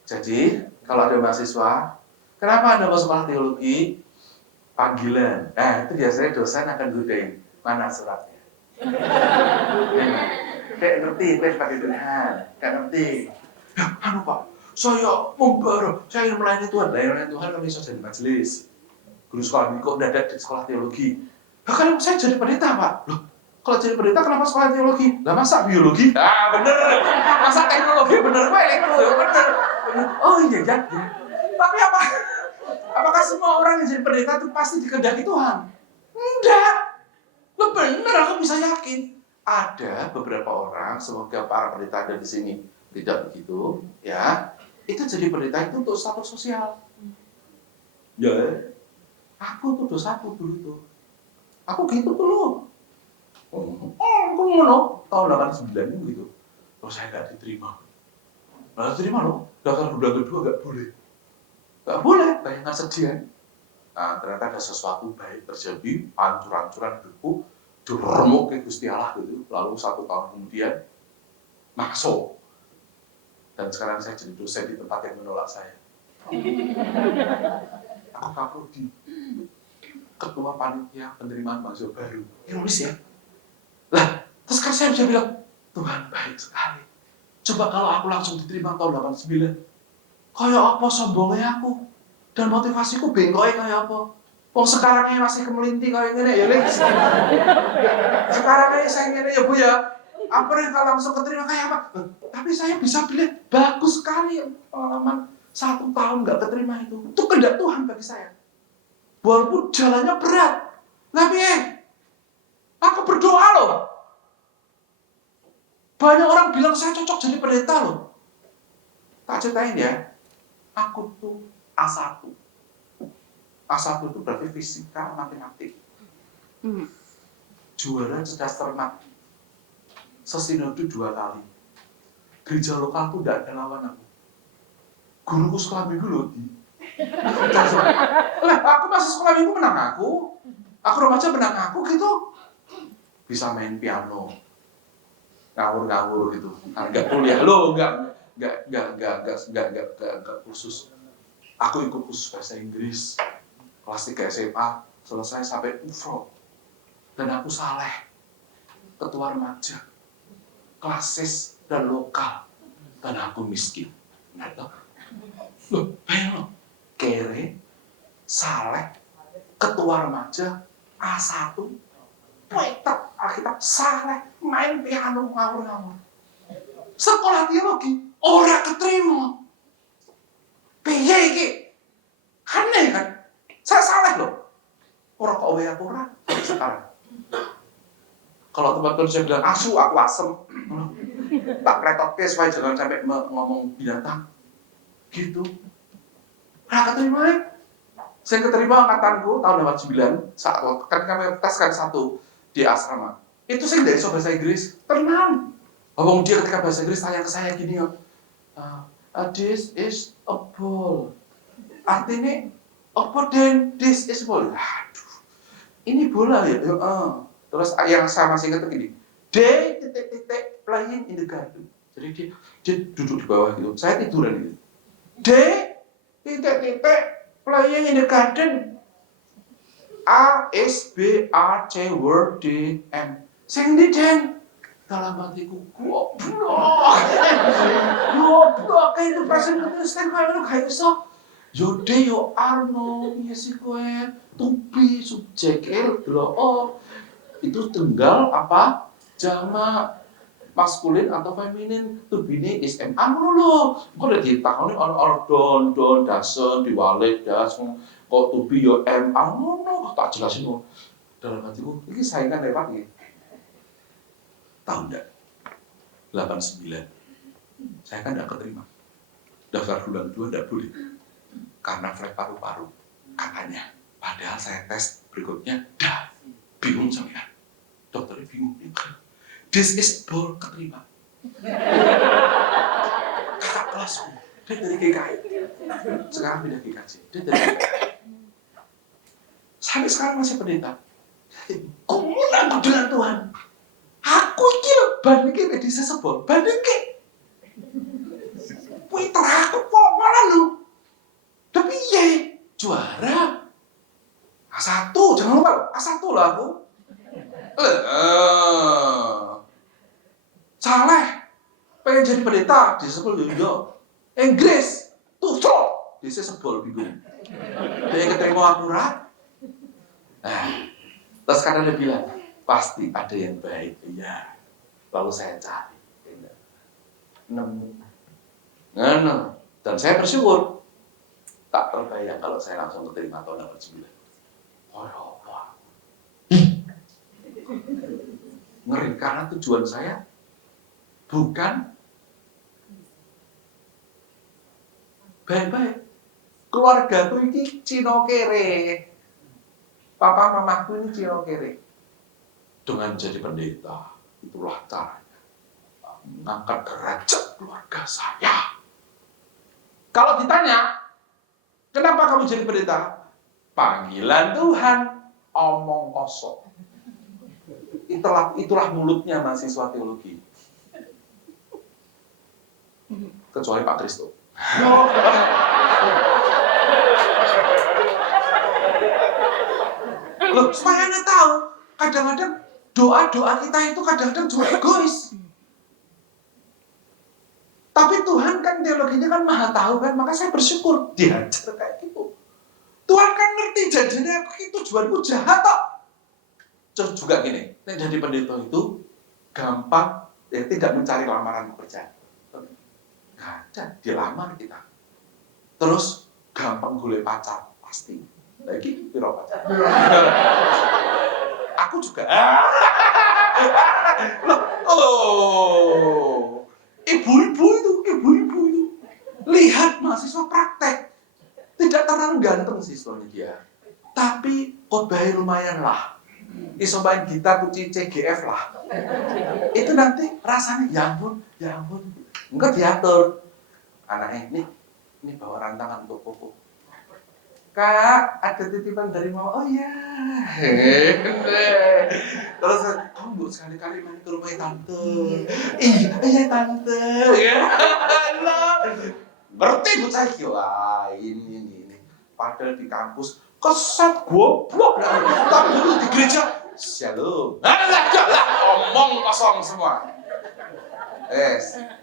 Jadi kalau ada mahasiswa, kenapa Anda mau sekolah teologi? Panggilan. Nah itu biasanya dosen akan godain. Mana suratnya? Kayak ngerti, kayak pakai Tuhan. Kayak ngerti. Anu Pak, saya ingin melayani Tuhan. Melayani Tuhan kami bisa jadi majelis. Guru sekolah ini kok mendadak di sekolah teologi. Kan saya jadi pendeta Pak. Loh, kalau jadi pendeta kenapa sekolah teologi? Lah masa biologi? Ah bener. Masa teknologi bener Pak elektro bener. Oh iya ya. Tapi apakah semua orang yang jadi pendeta itu pasti dikehendaki Tuhan? Enggak. Lo bener, aku bisa yakin. Ada beberapa orang, semoga para pendeta ada di sini tidak begitu, ya. Itu jadi pendeta itu untuk status sosial. Ya, aku tuh dosaku dulu tuh. Aku gitu tuh lo. Aku ngono tahun 89 gitu. Terus saya nggak diterima. Nggak diterima loh. Daftar bulan kedua nggak boleh. Nggak boleh, bayangkan sedih. Nah, ternyata ada sesuatu baik terjadi, hancur-hancuran hidupku, diremuk ke Gusti Allah gitu. Lalu 1 tahun kemudian masuk. Dan sekarang saya jadi dosen di tempat yang menolak saya. Aku kaprodi ketua panitia penerimaan mahasiswa baru. Ironis ya. Lah, terus kan saya bisa bilang, Tuhan baik sekali. Coba kalau aku langsung diterima tahun 89, kayak apa sombongnya aku? Dan motivasiku bengkoknya kayak apa? Sekarang ini masih kemelinti kayak gini ya, Lex. Sekarang ini saya gini ya Bu ya. Apa yang kalau langsung keterima kayak apa? Tapi saya bisa bilang, bagus sekali pengalaman 1 tahun nggak keterima itu. Itu kehendak Tuhan bagi saya. Walaupun jalannya berat. Tapi Aku berdoa loh. Banyak orang bilang saya cocok jadi pendeta loh. Tak ceritain ya, aku tuh A1. A1 itu berarti fisika, matematik. Juara cerdas cermat. Sesinode 2 kali. Gereja lokal tuh tidak ada lawan aku. Guruku sekolah minggu loh, aku masih sekolah minggu menang aku remaja menang aku gitu. Bisa main piano, ngawur gitu. Enggak kuliah lo, enggak khusus. Aku ikut khusus bahasa Inggris kelas 3 SMA, selesai sampai UFRO. Dan aku saleh, ketua remaja, klasis dan lokal. Dan aku miskin. Nah, loh, bayang loh, kere, saleh, ketua remaja, A1, poeter, Alkitab, saleh, main piano, ngawur-ngawur. Sekolah teologi, ora keterima. Piye iki? Aneh kan? Saya saleh loh. Ora kok wae aku ora sekarang. Kalau teman-teman saya bilang asu, aku asem. Tak kretotke supaya jangan sampai ngomong binatang. Gitu. Nah, keterima ya. Saya keterima angkatanku tahun 89, saat kan kami tes kan 1 di asrama. Itu saya dari bahasa Inggris, tenang. Ngomong dia ketika bahasa Inggris tanya ke saya gini ya, this is a ball. Artinya, apa dan this is ball? Aduh, ini bola ya. Terus yang saya masih ingat begini, they playing in the garden. Jadi dia duduk di bawah gitu, saya tiduran gitu. They playing in the garden. A S B A C W D M. Sing di den. Dalam hatiku goblok kayak itu perasaan Kristen kayak itu kayak iso. Yo de yo Arno, iya sih kowe. Tupi subjek delok. Itu tunggal apa? Jamak. Maskulin atau feminin tuh bini is M anu lho kok udah ditakoni don dasen diwalik das kok tubi yo M anu kok tak jelasin kok dalam hatiku ini saingan lewat nih tahu enggak 89 saya kan enggak keterima daftar bulan 2 enggak boleh karena flek paru-paru katanya padahal saya tes berikutnya bingung saya dokternya bingung this is ball keterima. Kakak kelasku, dia dari GKI. Sekarang pindah GKJ, dia dari GKI. Sampai sekarang masih pendeta. Kumunang dengan Tuhan. Aku iki lho, bandingke di sesebol, bandingke. Pinter aku kok malah lho. Tapi iya, juara. A1, jangan lupa A1 lah aku. Saleh, pengen jadi pendeta, di sebel yo. Inggris, tusuk, di sebel bingung. Dia keterima akurat. Nah, terus kadang dia bilang, pasti ada yang baik, ya. Lalu saya cari, nemu. Dan saya bersyukur, tak terbayang kalau saya langsung keterima tahun 89. Oh, wah. Ngeri, karena tujuan saya bukan baik-baik. Keluarga aku ini Cino kere. Papa mamaku ini Cino kere. Dengan jadi pendeta, itulah caranya mengangkat derajat keluarga saya. Kalau ditanya, kenapa kamu jadi pendeta? Panggilan Tuhan, omong kosong. Itulah mulutnya mahasiswa teologi. Kecuali Pak Kristo. Loh, supaya Anda tahu, kadang-kadang doa-doa kita itu kadang-kadang juga egois. Tapi Tuhan kan teologinya kan maha tahu kan, maka saya bersyukur diajar kayak gitu. Tuhan kan ngerti janjinya itu tujuanku jahat kok. Juga gini, jadi pendeta itu gampang, tidak mencari lamaran pekerjaan. Nggak ada, dilamar kita. Terus gampang golek pacar, pasti. Lagi piro pacar. aku juga. Loh, oh, ibu-ibu itu, lihat mahasiswa praktek, tidak terlalu ganteng siswanya dia, tapi khotbahnya lumayan lah. Iso main gitar kunci CGF lah. Itu nanti rasanya ya ampun. Enggak diatur. Anaknya ini bawa rantangan untuk pupuk. Kak, ada titipan dari mama. Oh iya. Terus kamu bu sekali-kali main ke rumah tante. Iya tante. Ya. Ngerti bu saya wah ini. Padahal di kampus keset goblok. Tapi dulu di gereja shalom. Lah, omong kosong semua.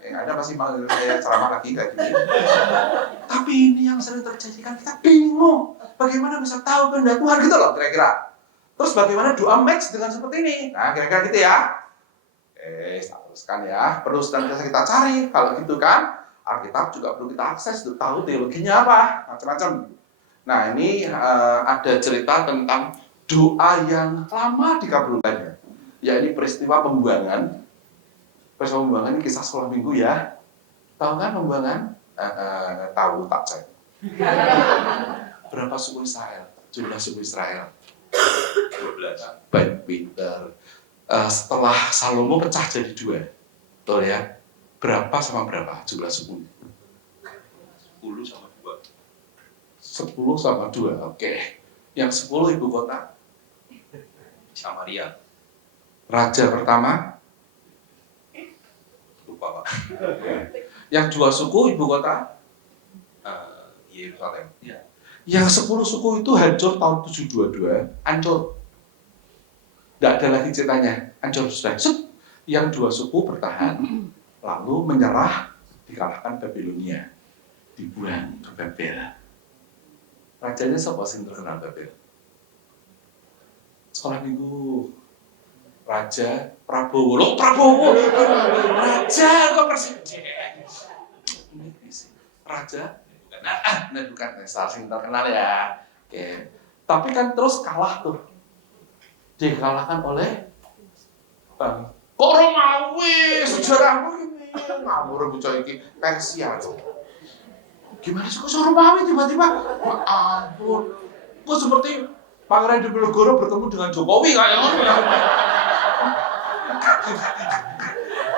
Ada masih manggil saya ceramah lagi kayak gini. Tapi ini yang sering terjadi kan kita bingung. Bagaimana bisa tahu kehendak Tuhan gitu loh kira-kira. Terus bagaimana doa match dengan seperti ini? Nah kira-kira gitu ya. Teruskan ya. Perlu senantiasa kita cari. Kalau gitu kan, Alkitab juga perlu kita akses untuk tahu teologinya apa, macam-macam. Nah ini ada cerita tentang doa yang lama dikabulkannya, yakni peristiwa pembuangan. Peristiwa pembuangan ini kisah sekolah minggu ya. Tahu kan pembuangan? Tahu, tak cek. Berapa suku Israel? Jumlah suku Israel? 12. Baik, Peter. Setelah Salomo pecah jadi 2, betul ya? Berapa sama berapa jumlah suku? 10 sama 2. 10 sama 2, oke. Yang 10 ibu kota? Samaria. Raja pertama? Lupa Pak. Yang 2 suku ibu kota? Yerusalem. Ya. Yang 10 suku itu hancur tahun 722, hancur. Tidak ada lagi ceritanya, hancur sudah. Yang 2 suku bertahan, lalu menyerah, dikalahkan Babilonia, dibuang ke Babel. Rajanya siapa sih yang terkenal Babel? Sekolah minggu. Raja Prabowo. Loh Prabowo. Raja kok presiden. Raja. Bukan saling terkenal ya. Oke. Tapi kan terus kalah tuh. Dikalahkan oleh Bang. Kok Romawi sejarahmu ini ngawur bocah iki Persia. Gimana sih kok Romawi tiba-tiba? Ampun. Kok seperti Pangeran Diponegoro bertemu dengan Jokowi kayak gitu.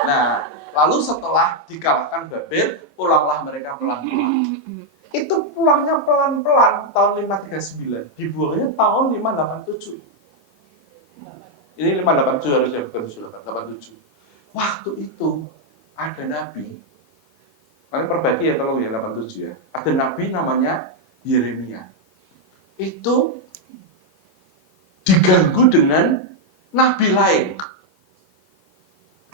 Nah, lalu setelah dikalahkan Babel, pulanglah mereka pelan-pelan. Itu pulangnya pelan-pelan tahun 539, dibuangnya tahun 587. Ini 587 harusnya bukan 587. Waktu itu ada nabi. Mari perbagi ya tolong ya 87 ya. Ada nabi namanya Yeremia. Itu diganggu dengan nabi lain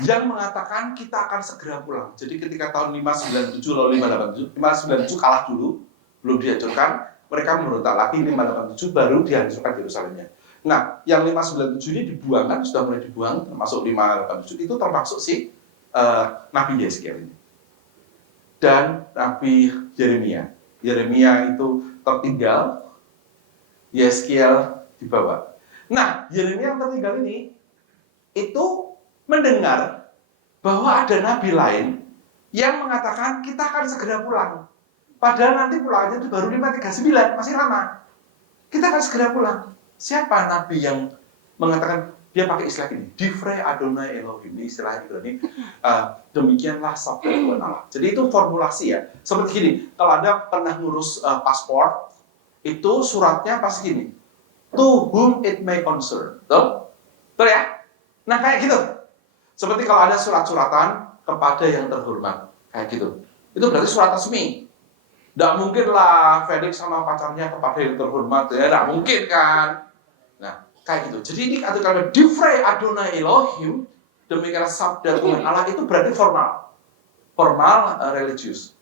yang mengatakan kita akan segera pulang. Jadi ketika tahun 597 lalu 597 kalah dulu, belum dihancurkan, mereka memberontak lagi 587 baru dihancurkan Yerusalemnya. Nah, yang 597 ini dibuangkan, sudah mulai dibuang, termasuk 587 itu termasuk si Nabi Yeskiel ini. Dan Nabi Yeremia. Yeremia itu tertinggal, Yeskiel dibawa. Nah, Yeremia yang tertinggal ini itu mendengar bahwa ada nabi lain yang mengatakan kita akan segera pulang. Padahal nanti pulangnya itu baru 539, masih lama. Kita akan segera pulang. Siapa nabi yang mengatakan, dia pakai istilah ini, Divrei Adonai Elohim, ini istilah Ibrani, demikianlah sabda Tuhan Allah. Jadi itu formulasi ya. Seperti gini, kalau Anda pernah ngurus paspor, itu suratnya pasti gini, to whom it may concern. Betul? Betul ya? Nah kayak gitu. Seperti kalau ada surat-suratan kepada yang terhormat. Kayak gitu. Itu berarti surat resmi. Tidak mungkin lah Felix sama pacarnya kepada yang terhormat. Ya tidak mungkin kan. Nah kayak gitu. Jadi ini atau kalau Divrei Adonai Elohim, demikian sabda Tuhan Allah, itu berarti formal. Formal religius.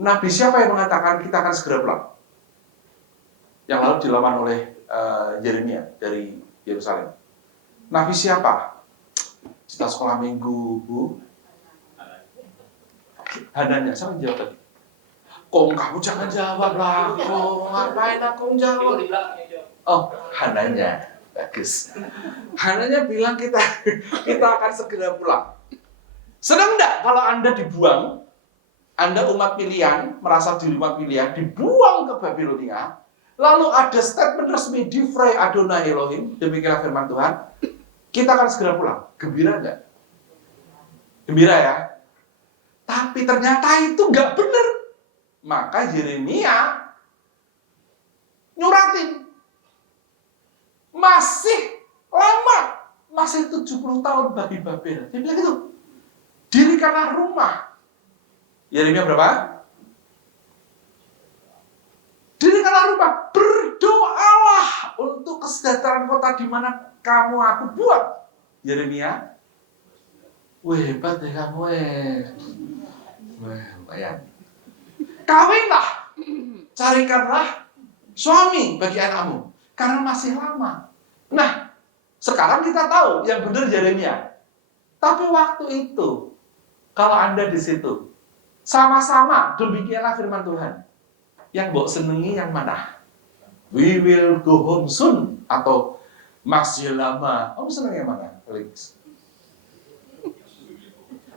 Nabi siapa yang mengatakan kita akan segera pulang? Yang lalu dilawan oleh Yeremia dari Yerusalem. Nabi siapa? Kita sekolah minggu, Bu. Hananya, siapa yang jawab tadi? Kok kamu jangan jawab lah, kok ngapain aku jawab? Oh, Hananya. Bagus. Hananya bilang kita akan segera pulang. Senang enggak kalau Anda dibuang? Anda umat pilihan, merasa diri umat pilihan, dibuang ke Babilonia. Lalu ada statement resmi, Divrei Adonai Elohim, demikianlah firman Tuhan. Kita akan segera pulang. Gembira enggak? Gembira ya? Tapi ternyata itu enggak benar. Maka Yeremia nyuratin. Masih lama, masih 70 tahun bagi Babel. Dia bilang gitu, dirikanlah rumah. Yeremia berapa? Dirikanlah rumah, berdoalah untuk kesejahteraan kota di mana kamu aku buat. Yeremia, weh hebat deh kamu lumayan. Kawinlah, carikanlah suami bagi anakmu, karena masih lama. Nah, sekarang kita tahu yang benar Yeremia. Tapi waktu itu, kalau Anda di situ, sama-sama demikianlah firman Tuhan. Yang mbok senengi yang mana? We will go home soon atau masih lama. Kamu seneng yang mana, Felix?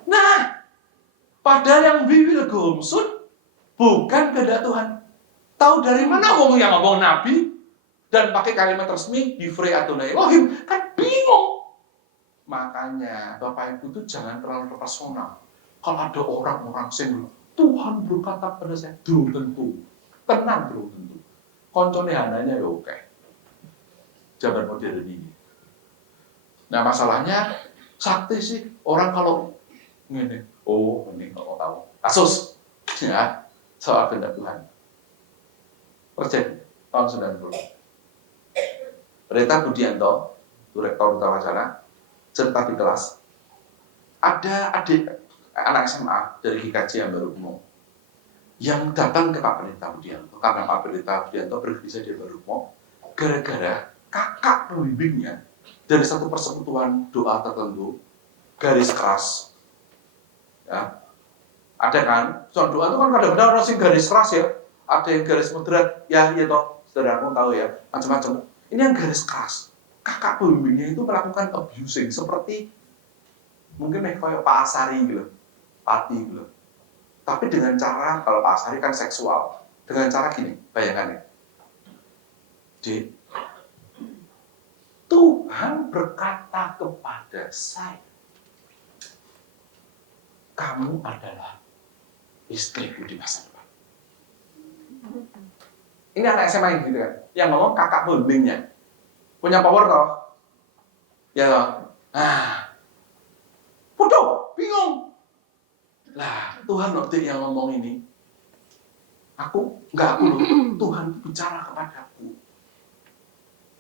Nah, padahal yang we will go home soon bukan kehendak Tuhan. Tahu dari mana wong yang ngomong nabi dan pakai kalimat resmi Divrei Adonai Elohim? Kan bingung. Makanya Bapak Ibu itu jangan terlalu personal. Kalau ada orang-orang yang Tuhan berkata pada saya, belum tentu. Tenang, belum tentu. Koncone hananya ya oke. Zaman modern ini. Nah masalahnya, sakti sih. Orang kalau ini, ini nggak mau tahu. Kasus. Ya, soal kehendak Tuhan. Terjadi tahun 90. Pendeta Budianto, Rektor Duta Wacana, cerita di kelas, ada anak SMA dari GKJ yang baru umum yang datang ke Pak Pendeta Budianto karena Pak Pendeta Budianto bergerisah di baru umum gara-gara kakak pembimbingnya dari satu persekutuan doa tertentu garis keras. Ya. Ada kan? Soal doa itu kan kadang-kadang orang sing garis keras ya, ada yang garis moderat, ya toh, saudaraku tahu ya, macam-macam. Ini yang garis keras. Kakak pembimbingnya itu melakukan abusing seperti mungkin kayak Pak Asari gitu, Pati gitu. Tapi dengan cara, kalau Pak Asari kan seksual, dengan cara gini, bayangkan ya. Dek, Tuhan berkata kepada saya, kamu adalah istriku di masa depan. Ini anak SMA yang gitu kan, yang ngomong kakak pembimbingnya. Punya power toh? Ya toh? Nah, bodoh, bingung. Lah, Tuhan waktu yang ngomong ini, enggak aku loh, Tuhan bicara kepadaku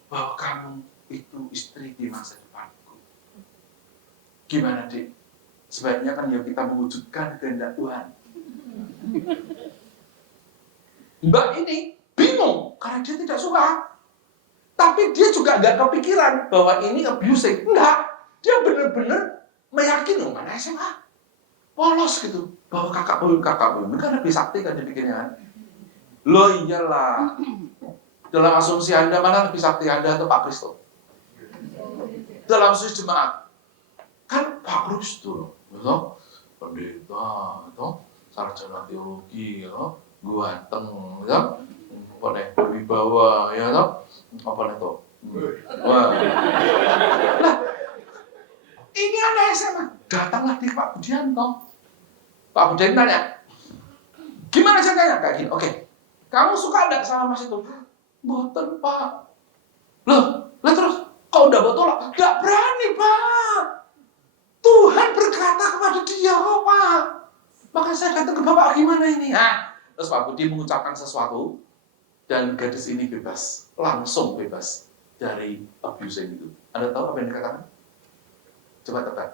bahwa kamu itu istri di masa depanku. Gimana, Dik? Sebaiknya kan ya kita mewujudkan kehendak Tuhan. Mbak ini bingung karena dia tidak suka. Tapi dia juga nggak kepikiran bahwa ini abusing. Enggak. Dia benar-benar meyakini mana SMA. Polos gitu. Bahwa kakak pembimbing kan lebih sakti kan dipikirnya kan. Loh iyalah. Dalam asumsi Anda mana lebih sakti Anda atau Pak Kristo? Dalam asumsi jemaat. Kan Pak Kristo. Betul? Pendeta. Betul? Sarjana teologi. Betul? Ganteng. Betul? Wibawa. Ya toh? Apa itu? Wah. Lah, ini anak SMA. Datanglah di Pak Budianto. Pak Budianto tanya, gimana caranya? Kayak gini, oke. Kamu suka enggak sama Mas itu? Boten, Pak. Loh, terus kau udah botol? Enggak berani, Pak. Tuhan berkata kepada dia kok, Pak. Maka saya datang ke Bapak, gimana ini? Nah, terus Pak Budi mengucapkan sesuatu. Dan gadis ini bebas, langsung bebas dari abusing itu. Anda tahu apa yang dikatakan? Coba tebak.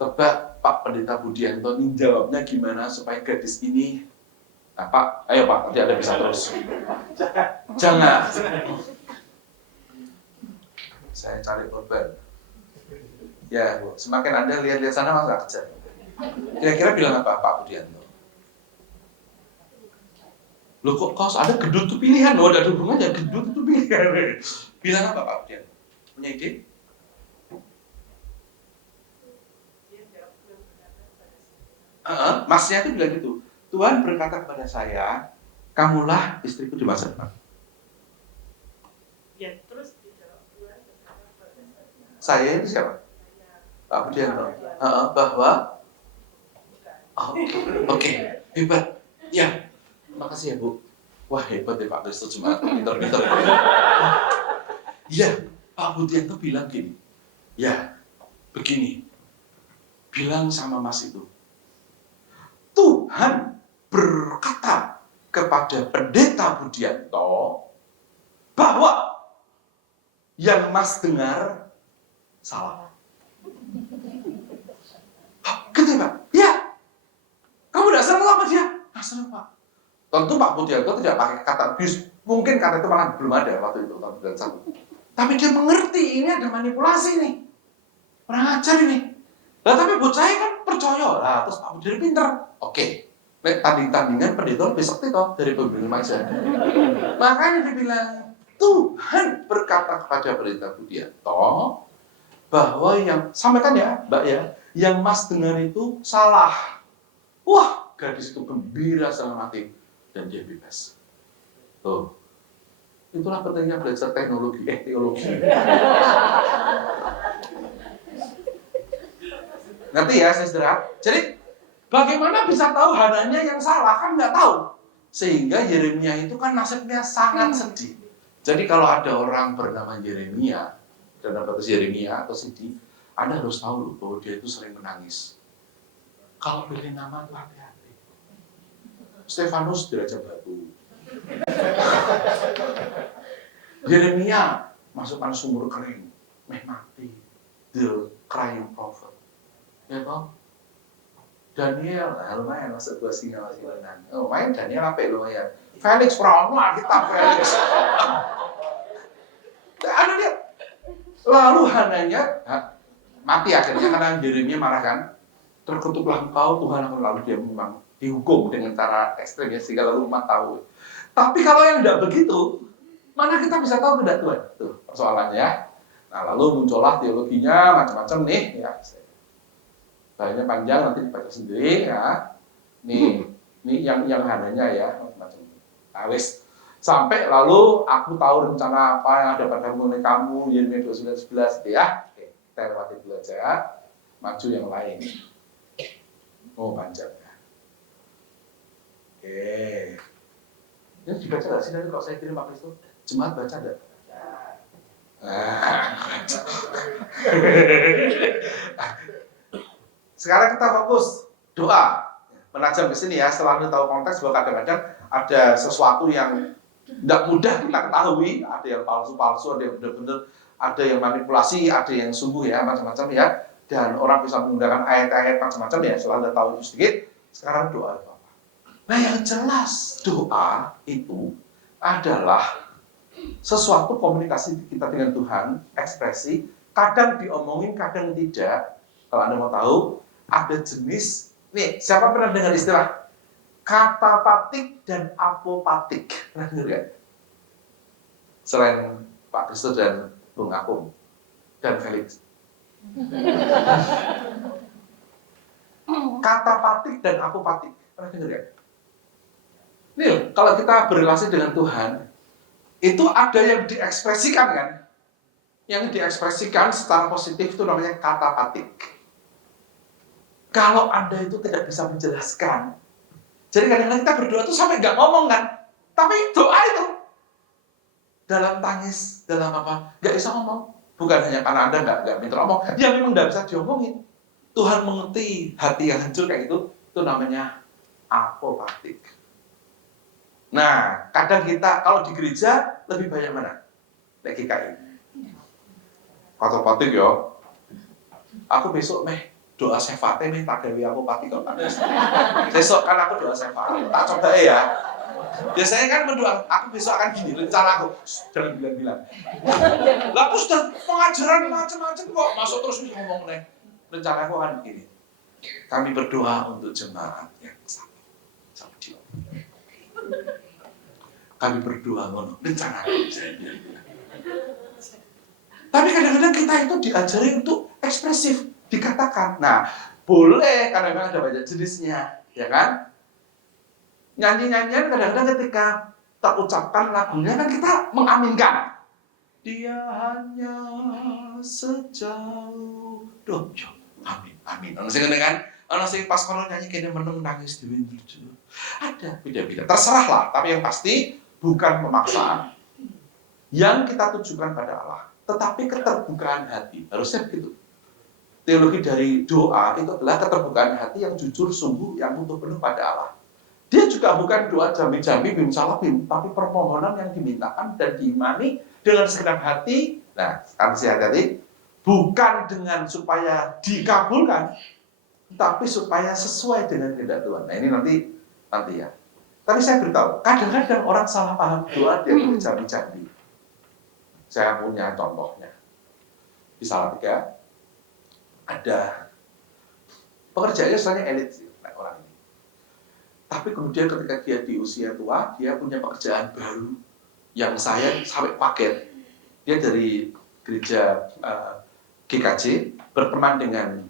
Tebak Pak Pendeta Budianto ini jawabnya gimana supaya gadis ini, nah Pak, ayo Pak, nanti Anda bisa terus. Jangan. Saya cari korban. Ya, semakin Anda lihat-lihat sana mas gak kejar. Kira-kira bilang apa Pak Budianto? Loh kok kaos ada gendut itu pilihan, loh ada hubungannya gendut itu pilihan. Bilang apa Pak Budian? Punya ide? Masnya itu bilang gitu. Tuhan berkata kepada saya, kamulah istriku di masa depan. Ya, terus dijawab Tuhan berkata kepada saya. Saya itu siapa? Pak Budianto. Bahwa oke, hebat. Ya, makasih ya Bu. Wah hebat ya Pak Kristus Jemaat, pinter-pinter. Iya, Pak Budianto bilang gini. Ya, begini. Bilang sama Mas itu. Tuhan berkata kepada Pendeta Budianto bahwa yang Mas dengar salah. Gitu ya Pak? Ya. Kamu tidak senang apa dia? Nggak senang Pak. Tentu Pak Budianto tidak pakai kata abuse. Mungkin kata itu malah belum ada waktu itu tahun 91. Tapi dia mengerti ini ada manipulasi nih. Kurang ajar ini. Nah tapi buat saya kan percaya lah. Terus Pak Budianto pinter. Oke. Tanding-tandingan pendeta lebih sakti toh dari pembeli maja. Makanya dibilang Tuhan berkata kepada Pendeta Budianto bahwa yang sampaikan ya Mbak ya, yang Mas dengar itu salah. Wah, gadis itu gembira setengah mati dan dia bebas. Tuh, itulah pentingnya belajar teologi. Ngerti ya, saudara? Jadi bagaimana bisa tahu Hananya yang salah? Kan nggak tahu. Sehingga Yeremia itu kan nasibnya sangat sedih. Jadi kalau ada orang bernama Yeremia, dalam batas Yeremia atau sedih, Anda harus tahu loh bahwa dia itu sering menangis. Kalau pilih nama itu hati-hati. Stefanus derajat batu. Yeremia masukkan sumur kering, mati. The crying prophet. Ya toh? Daniel, lumayan masuk 2 singa masih menang. Oh, main Daniel apa lumayan. Felix Prawono, Alkitab Felix. Ada dia. Lalu Hananya mati akhirnya karena Yeremia marah kan. Terkutuklah engkau Tuhan akan lalu dia memang dihukum dengan cara ekstrem ya sehingga lalu umat tahu. Tapi kalau yang tidak begitu, mana kita bisa tahu tidak Tuhan? Tuh persoalannya. Nah lalu muncullah teologinya macam-macam nih ya. Banyak panjang nanti dibaca sendiri ya. Nih yang Hananya ya macam-macam. Nah, wis. Sampai lalu aku tahu rencana apa yang ada pada mulai kamu Yeremia 29:11 ya. Oke, kita lewati dulu aja. Maju yang lain. Oh panjang ya. Oke. Ini dibaca nggak sih nanti kalau saya kirim Pak Kristo? Jemaat baca nggak? Sekarang kita fokus doa. Menajam ke sini ya. Setelah tahu konteks bahwa kadang-kadang ada sesuatu yang tidak mudah kita ketahui. Ada yang palsu-palsu, ada yang benar-benar, ada yang manipulasi, ada yang sungguh ya, macam-macam ya. Dan orang bisa menggunakan ayat-ayat macam-macam ya. Setelah Anda tahu itu sedikit, sekarang doa itu apa? Nah yang jelas doa itu adalah sesuatu komunikasi kita dengan Tuhan, ekspresi, kadang diomongin, kadang tidak. Kalau Anda mau tahu, ada jenis, nih siapa pernah dengar istilah katapatik dan apopatik? Pernah dengar nggak? Selain Pak Kristo dan Bung Akum dan Felix. Katapatik dan apopatik. Pernah dengar nggak? Nih, kalau kita berrelasi dengan Tuhan, itu ada yang diekspresikan kan? Yang diekspresikan secara positif itu namanya katapatik. Kalau Anda itu tidak bisa menjelaskan, jadi kadang-kadang kita berdoa itu sampai nggak ngomong kan? Tapi doa itu dalam tangis, dalam apa, nggak bisa ngomong. Bukan hanya karena Anda nggak pintar ngomong, ya memang nggak bisa diomongin. Tuhan mengerti hati yang hancur kayak itu namanya apopatik. Nah, kadang kita kalau di gereja lebih banyak mana? Kayak GKI. Katapatik ya. Aku besok doa sefate tak gawe apopatik kok Pak. Besok kan aku doa sefate. Tak coba ya. Biasanya kan mendoa, aku besok akan gini, rencana aku. Jangan bilang-bilang. Lah aku sudah pengajaran macam-macam kok masuk terus ngomong nih. Rencana aku akan begini. Kami berdoa untuk jemaat yang sama dia. Kami berdoa ngono, rencana Tapi kadang-kadang kita itu diajari untuk ekspresif, dikatakan. Nah, boleh kadang-kadang ada banyak jenisnya, ya kan? Nyanyi-nyanyian kadang-kadang ketika terucapkan lagunya kan kita mengaminkan. Dia hanya sejauh dojo. Amin, amin. Ono sing ngene kan? Ono sing pas kalau nyanyi kene meneng nangis dhewe terus. Ada beda-beda. Terserah lah, tapi yang pasti bukan pemaksaan. Yang kita tujukan pada Allah, tetapi keterbukaan hati. Harusnya begitu. Teologi dari doa itu adalah keterbukaan hati yang jujur, sungguh, yang utuh penuh pada Allah. Dia juga bukan doa jambi-jambi, bim salabim, tapi permohonan yang dimintakan dan diimani dengan segenap hati. Nah, harus hati-hati, bukan dengan supaya dikabulkan, tapi supaya sesuai dengan kehendak Tuhan. Nah, ini nanti ya. Tapi saya beritahu, kadang-kadang orang salah paham doa dia berjambi-jambi. Saya punya contohnya. Di Salatiga ada pekerjaannya sebenarnya elit sih, orang ini. Tapi kemudian ketika dia di usia tua, dia punya pekerjaan baru yang saya sampai paket. Dia dari gereja GKJ berteman dengan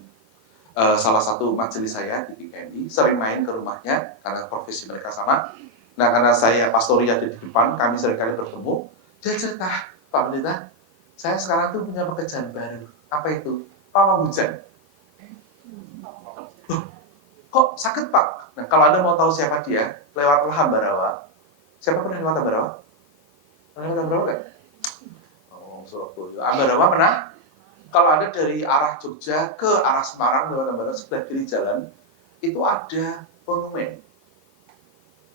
salah satu majelis saya di GKMI, sering main ke rumahnya karena profesi mereka sama. Nah, karena saya pastori ada di depan, kami seringkali bertemu. Dia cerita, Pak Pendeta, saya sekarang tuh punya pekerjaan baru. Apa itu? Pawang hujan. Loh, kok sakit Pak? Nah, kalau Anda mau tahu siapa dia, lewatlah Ambarawa. Siapa pernah lewat Ambarawa? Pernah lewat Ambarawa kan? Oh, Surabaya. Ambarawa pernah? Kalau Anda dari arah Jogja ke arah Semarang lewat Ambarawa, sebelah kiri jalan, itu ada monumen.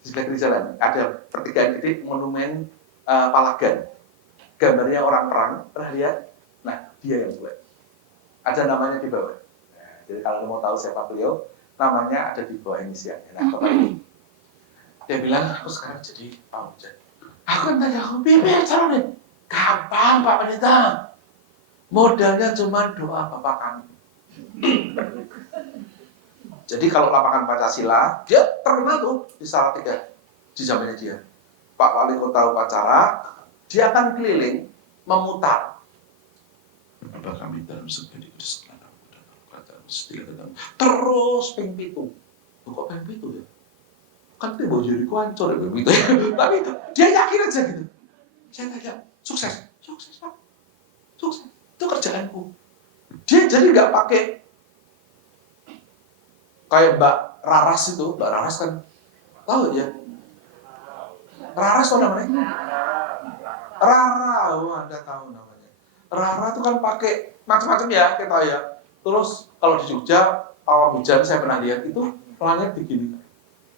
Di sebelah kiri jalan, ada pertigaan gede, monumen Palagan. Gambarnya orang perang, pernah lihat? Nah, dia yang buat. Ada namanya di bawah. Nah, jadi kalau mau tahu siapa beliau, namanya ada di bawah inisialnya. Nah, Bapak ini, dia bilang, aku sekarang jadi pawang hujan. Aku kan tanya, aku bibir caranya. Gampang Pak Pendeta. Modalnya cuma doa Bapak kami. Jadi kalau lapangan Pancasila, dia terkenal tuh di Salatiga, di zamannya dia. Pak Wali Kota Upacara, dia akan keliling, memutar. Bapak kami dalam surga di kudus terus ping pitu. Kok ping pitu ya? Kan itu mau jadi kuancor ya ping pitu. Tapi itu, dia yakin aja gitu. Saya tanya, sukses Pak. Sukses, itu kerjaanku. Dia jadi nggak pakai kayak Mbak Raras itu. Mbak Raras kan, tahu ya? Raras apa namanya? Rara, oh Anda tahu namanya. Rara itu kan pakai macam-macam ya, kita ya. Terus kalau di Jogja, pawang hujan saya pernah lihat itu pelannya begini.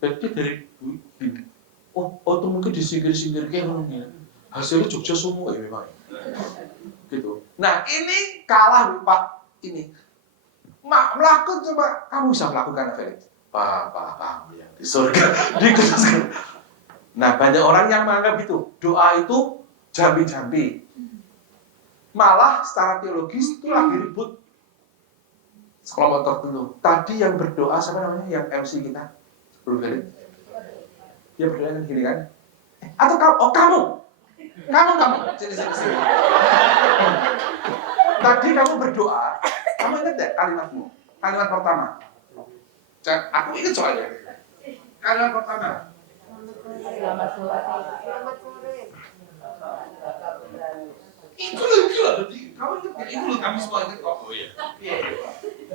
Jadi dari begini. Oh itu mungkin disingkir-singkir kayak gini. Hasilnya Jogja semua ya memang. Gitu. Nah ini kalah Pak ini. Melakukan coba kamu bisa melakukan Felix. Pak ya di surga, di kudus. Nah banyak orang yang menganggap itu doa itu jambi-jambi. Malah secara teologis itu lagi ribut sekelompok tertentu. Tadi yang berdoa siapa namanya? Yang MC kita sebelum kali. Dia berdoa kan gini kan? Atau kamu? Oh kamu. Sini. Tadi kamu berdoa. Kamu ingat tidak kalimatmu? Kalimat pertama. Aku ingat soalnya. Kalimat pertama. Selamat sore. Itu loh, kamu ingat ya? Itu loh kami semua ingat kok. Oh ya.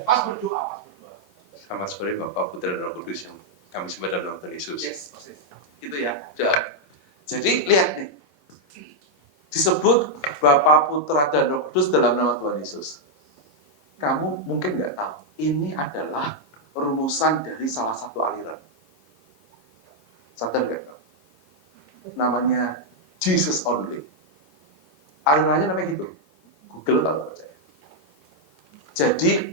Pas berdoa. Selamat sore Bapak Putra dan Roh Kudus yang kami sembah dalam Tuhan Yesus. Yes, persis. Itu ya, doa. Jadi lihat nih, disebut Bapa, Putra, dan Roh Kudus dalam nama Tuhan Yesus. Kamu mungkin nggak tahu, ini adalah rumusan dari salah satu aliran. Sadar nggak? Namanya Jesus Only. Alirannya namanya gitu. Google kalau percaya. Jadi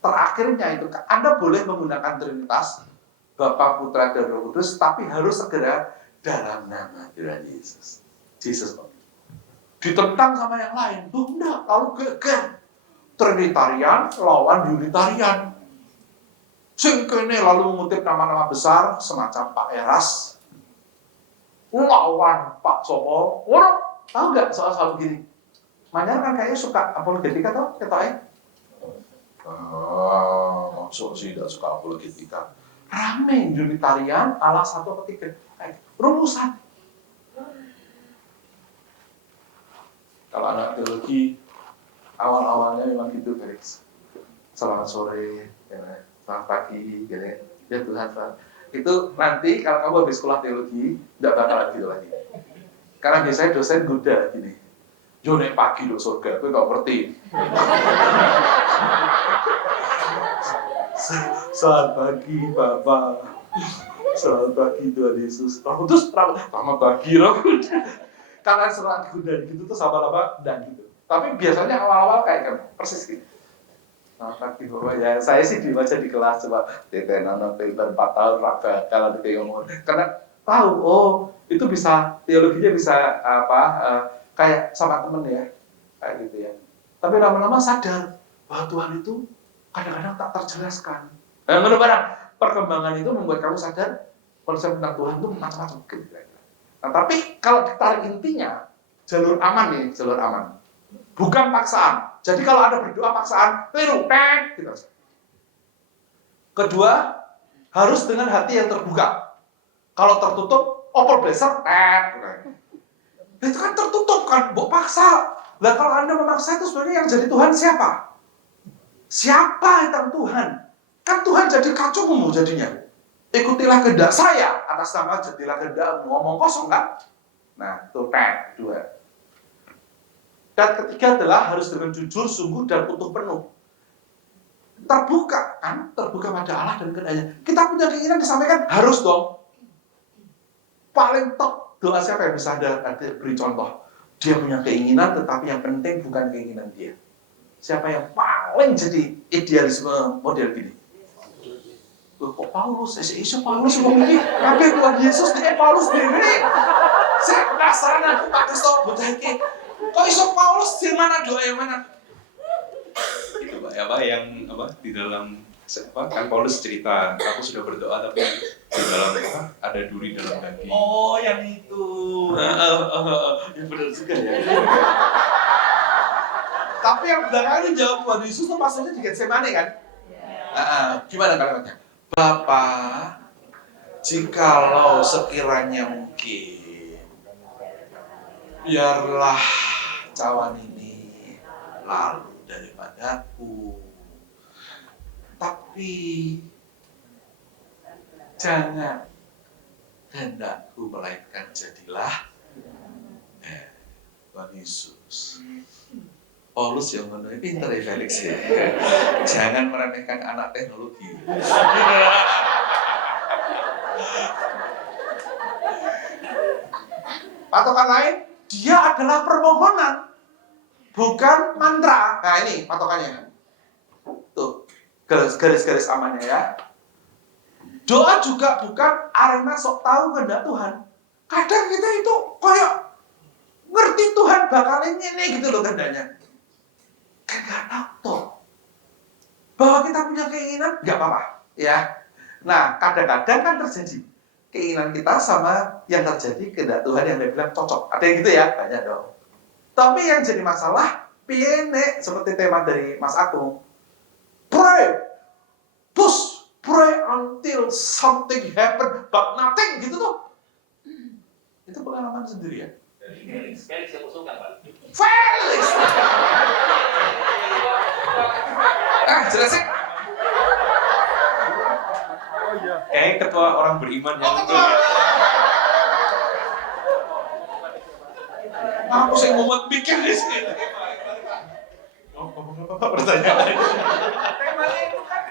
terakhirnya itu, Anda boleh menggunakan Trinitas, Bapa, Putra, dan Roh Kudus, tapi harus segera dalam nama Tuhan Yesus. Jesus Only. Ditentang sama yang lain, tuh enggak, lalu geger. Trinitarian lawan Unitarian. Sing kene lalu mengutip nama-nama besar semacam Pak Eras lawan Pak Somo. Orang tahu nggak soal begini? Manyar kan kayaknya suka apologetika tuh, ketoknya. Maksud sih tidak suka apologetika. Rame Unitarian ala 1 atau 3. Rumusan. Kalau anak teologi, awal-awalnya memang gitu guys. Selamat sore, selamat pagi, gitu. Ya Tuhan, itu nanti kalau kamu habis sekolah teologi, tidak bakalan gitu lagi. Karena biasanya dosen goda gini. Yo nek pagi lo surga, gue gak ngerti. Selamat pagi Bapak. Selamat pagi Tuhan Yesus. Terus selamat pagi loh. Karena serat goda gitu tuh sama-sama dan gitu. Tapi biasanya awal-awal kayak kan persis gitu. Selamat pagi Bapak. Ya saya sih dibaca di kelas coba tetenan pinter 4 tahun raga kalau dia ngomong. Karena tahu itu bisa teologinya bisa kayak sama temen ya, kayak gitu ya. Tapi lama-lama sadar bahwa Tuhan itu kadang-kadang tak terjelaskan. Barang perkembangan itu membuat kamu sadar konsep tentang Tuhan itu macam-macam gitu. Nah, tapi kalau ditarik intinya, jalur aman nih, jalur aman. Bukan paksaan. Jadi kalau ada berdoa paksaan, keliru, gitu. Kedua, harus dengan hati yang terbuka. Kalau tertutup, opor blazer, itu kan tertutup kan, mbok paksa. Lah kalau Anda memaksa itu sebenarnya yang jadi Tuhan siapa? Siapa yang Tuhan? Kan Tuhan jadi kacungmu jadinya. Ikutilah kehendak saya atas nama jadilah kehendakmu. Ngomong kosong kan? Nah, itu kedua. Dan ketiga adalah harus dengan jujur, sungguh dan utuh penuh. Terbuka kan? Terbuka pada Allah dan kehendaknya. Kita punya keinginan disampaikan harus dong. Paling top doa siapa yang bisa Anda beri contoh? Dia punya keinginan, tetapi yang penting bukan keinginan dia. Siapa yang paling jadi idealisme model gini? Kok Paulus? Isu Paulus ngomong ini? Tapi Tuhan Yesus dia Paulus sendiri. Saya penasaran aku Pak Kristo butahke. Kok isu Paulus di mana doa yang mana? Itu Pak, yang di dalam kan Paulus cerita, aku sudah berdoa tapi di dalam ada duri dalam daging. Oh, yang itu. Yang benar juga ya. Tapi yang belakangan jawab Tuhan Yesus tuh maksudnya di Getsemane kan? Gimana kalimatnya? Bapak, jikalau sekiranya mungkin, biarlah cawan ini lalu daripadaku. Tapi jangan kehendakku melainkan jadilah Tuhan Yesus. Paulus yang menulis pintar ya Felix ya. Jangan meremehkan anak teknologi. Patokan lain, dia adalah permohonan, bukan mantra. Nah ini patokannya. Tuh, garis-garis amannya ya. Doa juga bukan arena sok tahu kehendak Tuhan. Kadang kita itu kayak ngerti Tuhan bakal ini gitu loh kehendaknya. Nggak tahu toh. Bahwa kita punya keinginan, nggak apa-apa. Ya. Nah, kadang-kadang kan terjadi keinginan kita sama yang terjadi kehendak Tuhan yang dia bilang cocok. Ada yang gitu ya? Banyak dong. Tapi yang jadi masalah, piene seperti tema dari Mas Agung. Pray, push, pray until something happen, but nothing gitu tuh. Itu pengalaman sendiri ya. Felix yang usulkan Pak. Felix! Jelasin. Oh iya. Kayak ketua orang beriman yang itu. Aku sih mau mikir di sini. Apa pertanyaan? Temanya itu kan,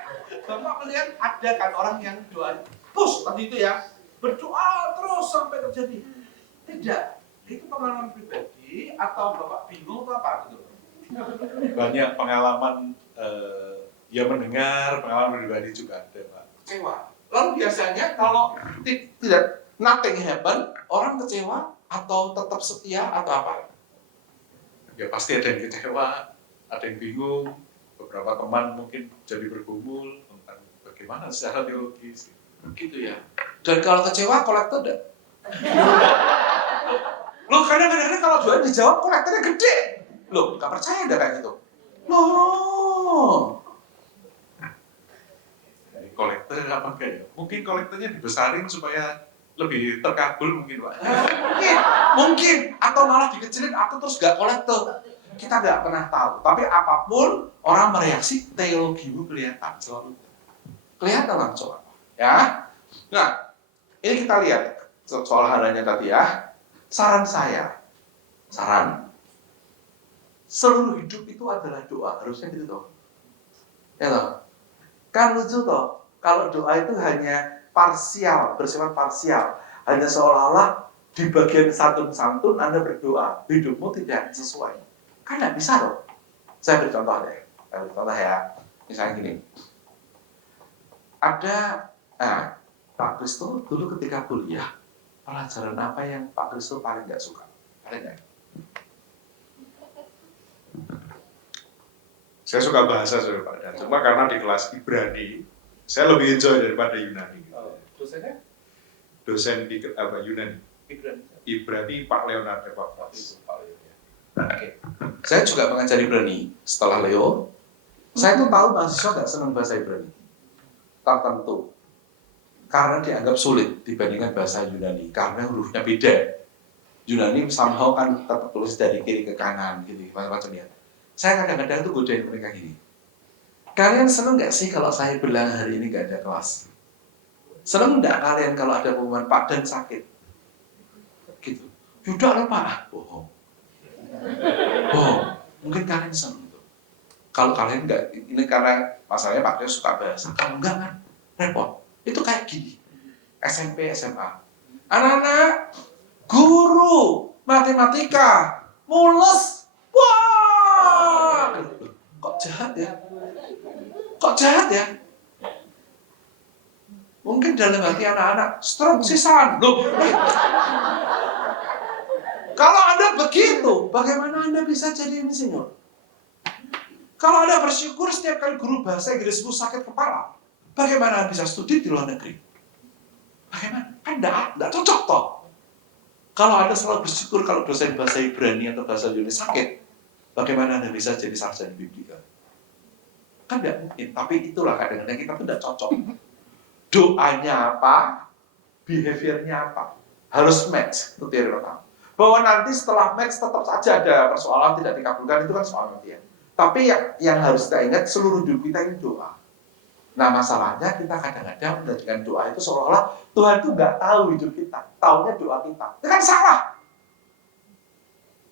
Bapak melihat ada kan orang yang doa push tadi itu ya, berdoa terus sampai terjadi. Tidak, itu pengalaman pribadi atau Bapak bingung atau apa gitu? Banyak pengalaman ya mendengar, pengalaman pribadi juga ada Pak. Kecewa. Lalu biasanya kalau tidak nothing happen, orang kecewa atau tetap setia atau apa? Ya pasti ada yang kecewa, ada yang bingung, beberapa teman mungkin jadi bergumul tentang bagaimana secara teologis. Gitu ya. Dan kalau kecewa kolektor enggak? Loh kadang-kadang kalau doa dijawab kolektornya gede. Loh, nggak percaya ada kayak gitu? Loh, Dari kolektor apa enggak ya? Mungkin kolektornya dibesarin supaya lebih terkabul mungkin Pak. mungkin, atau malah dikecilin, aku terus gak kolektor. Kita nggak pernah tahu. Tapi apapun orang mereaksi, teologimu kelihatan selalu. Kelihatan langsung apa? Ya. Nah, ini kita lihat soal halnya tadi ya. Saran saya, seluruh hidup itu adalah doa. Harusnya gitu toh. Ya toh. Kan lucu toh. Kalau doa itu hanya parsial, bersifat parsial. Hanya seolah-olah di bagian santun-santun Anda berdoa, hidupmu tidak sesuai. Kan nggak bisa loh. Saya beri contoh deh. Saya beri contoh ya. Misalnya gini. Ada, Pak Kristo dulu ketika kuliah, pelajaran apa yang Pak Kristo paling nggak suka? Paling nggak? Saya suka bahasa saya Pak, dan cuma karena di kelas Ibrani, saya lebih enjoy daripada Yunani. Dosennya? Dosen di Yunani, Ibrani Pak Leonard Epaphras. Oke. Saya juga mengajari Ibrani setelah Leo. Saya tuh tahu mahasiswa nggak senang bahasa Ibrani. Tertentu. Karena dianggap sulit dibandingkan bahasa Yunani. Karena hurufnya beda. Yunani somehow kan tertulis dari kiri ke kanan gitu, macam-macam ya. Saya kadang-kadang tuh godain mereka gini. Kalian seneng nggak sih kalau saya bilang hari ini nggak ada kelas? Seneng nggak kalian kalau ada pengumuman Pak dan sakit? Gitu. Yaudah lah Pak. Bohong. Mungkin kalian seneng tuh. Kalau kalian nggak, ini karena masalahnya Pak Teo suka bahasa. Kalau enggak kan repot. Itu kayak gini. SMP, SMA. Anak-anak, guru matematika, mules. Wah, kok jahat ya? Kok jahat ya? Mungkin dalam hati anak-anak, stroke sisan. Loh, kalau Anda begitu, bagaimana Anda bisa jadi insinyur? Kalau Anda bersyukur setiap kali guru bahasa Inggrismu sakit kepala, bagaimana Anda bisa studi di luar negeri? Bagaimana? Kan enggak cocok toh. Kalau Anda selalu bersyukur kalau dosen bahasa Ibrani atau bahasa Yunani sakit, bagaimana Anda bisa jadi sarjana biblika? Kan enggak mungkin. Tapi itulah kadang-kadang kita tuh enggak cocok. Doanya apa? Behaviornya apa? Harus match. Itu teori pertama. Bahwa nanti setelah match tetap saja ada persoalan tidak dikabulkan, itu kan soal nanti ya. Tapi yang harus kita ingat, seluruh hidup kita ini doa. Nah masalahnya kita kadang-kadang menjadikan doa itu seolah-olah Tuhan itu nggak tahu hidup kita, taunya doa kita. Itu kan salah.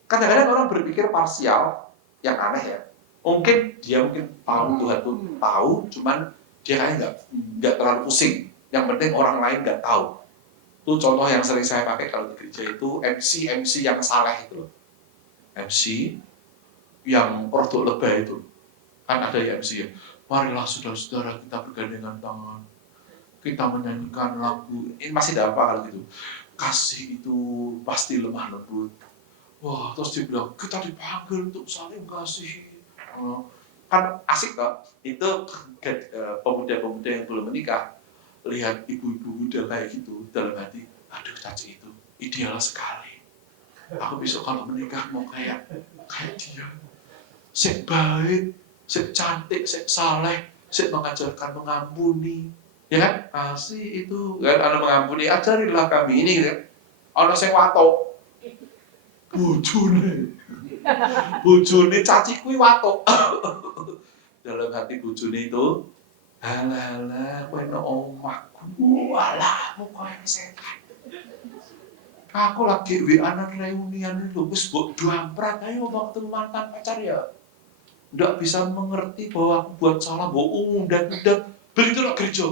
Kadang-kadang orang berpikir parsial, yang aneh ya. Mungkin tahu Tuhan itu tahu, cuman dia kayaknya nggak terlalu pusing. Yang penting orang lain nggak tahu. Itu contoh yang sering saya pakai kalau di gereja itu MC yang saleh itu loh. MC yang produk lebay itu. Kan ada ya MC ya. Marilah saudara-saudara kita bergandengan tangan. Kita menyanyikan lagu. Ini masih ada apa kalau gitu. Kasih itu pasti lemah lembut. Wah, terus dia bilang, kita dipanggil untuk saling kasih. Kan asik toh. Itu pemuda-pemuda yang belum menikah. Lihat ibu-ibu muda kayak gitu dalam hati, aduh Caci itu ideal sekali. Aku besok kalau menikah mau kayak dia, sik baik, sik cantik, sik saleh, sik mengajarkan mengampuni, ya kan? Kasih itu kan ada mengampuni, ajarilah kami ini kan. Ana sing watok, bojone Caci kuwi watok. Dalam hati bojone itu, halah, kowe nek omahku, walah, kowe setan. Aku lagi anak reunian itu, wis mbok doamprat ayo waktu mantan pacar ya. Ndak bisa mengerti bahwa aku buat salah, mbok undang-undang. Begitulah gereja.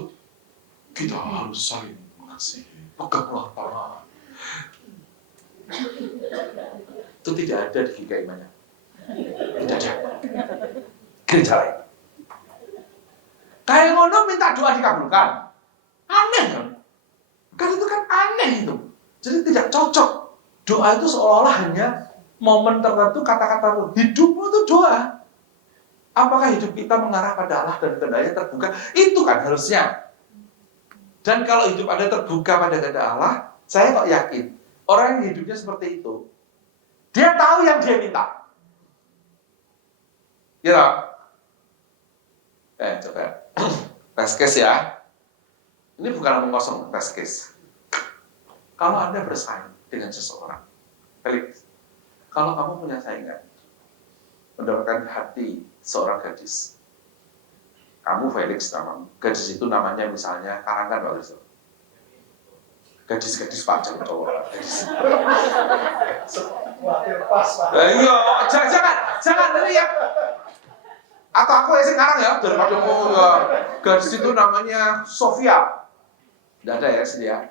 Kita harus saling mengasihi. Peganglah tangan. Itu tidak ada di GKI mana. Tidak ada. Gereja lain. Kayak ngono minta doa dikabulkan. Aneh kan? Kan itu kan aneh itu. Jadi tidak cocok. Doa itu seolah-olah hanya momen tertentu, kata-kata tertentu. Hidupmu itu doa. Apakah hidup kita mengarah pada Allah dan kehendaknya terbuka? Itu kan harusnya. Dan kalau hidup Anda terbuka pada kehendak Allah, saya kok yakin orang yang hidupnya seperti itu, dia tahu yang dia minta. Kira? Coba. Test case ya. Ini bukan omong kosong, test case. Kalau Anda bersaing dengan seseorang, Felix, kalau kamu punya saingan, mendapatkan hati seorang gadis, kamu Felix namamu, gadis itu namanya misalnya Karangkan waktu itu. Gadis-gadis Pak Jokowi. Iya, jangan ini ya. Atau aku yang sekarang ya, daripada mau gadis itu namanya Sofia. Tidak ada ya sini ya.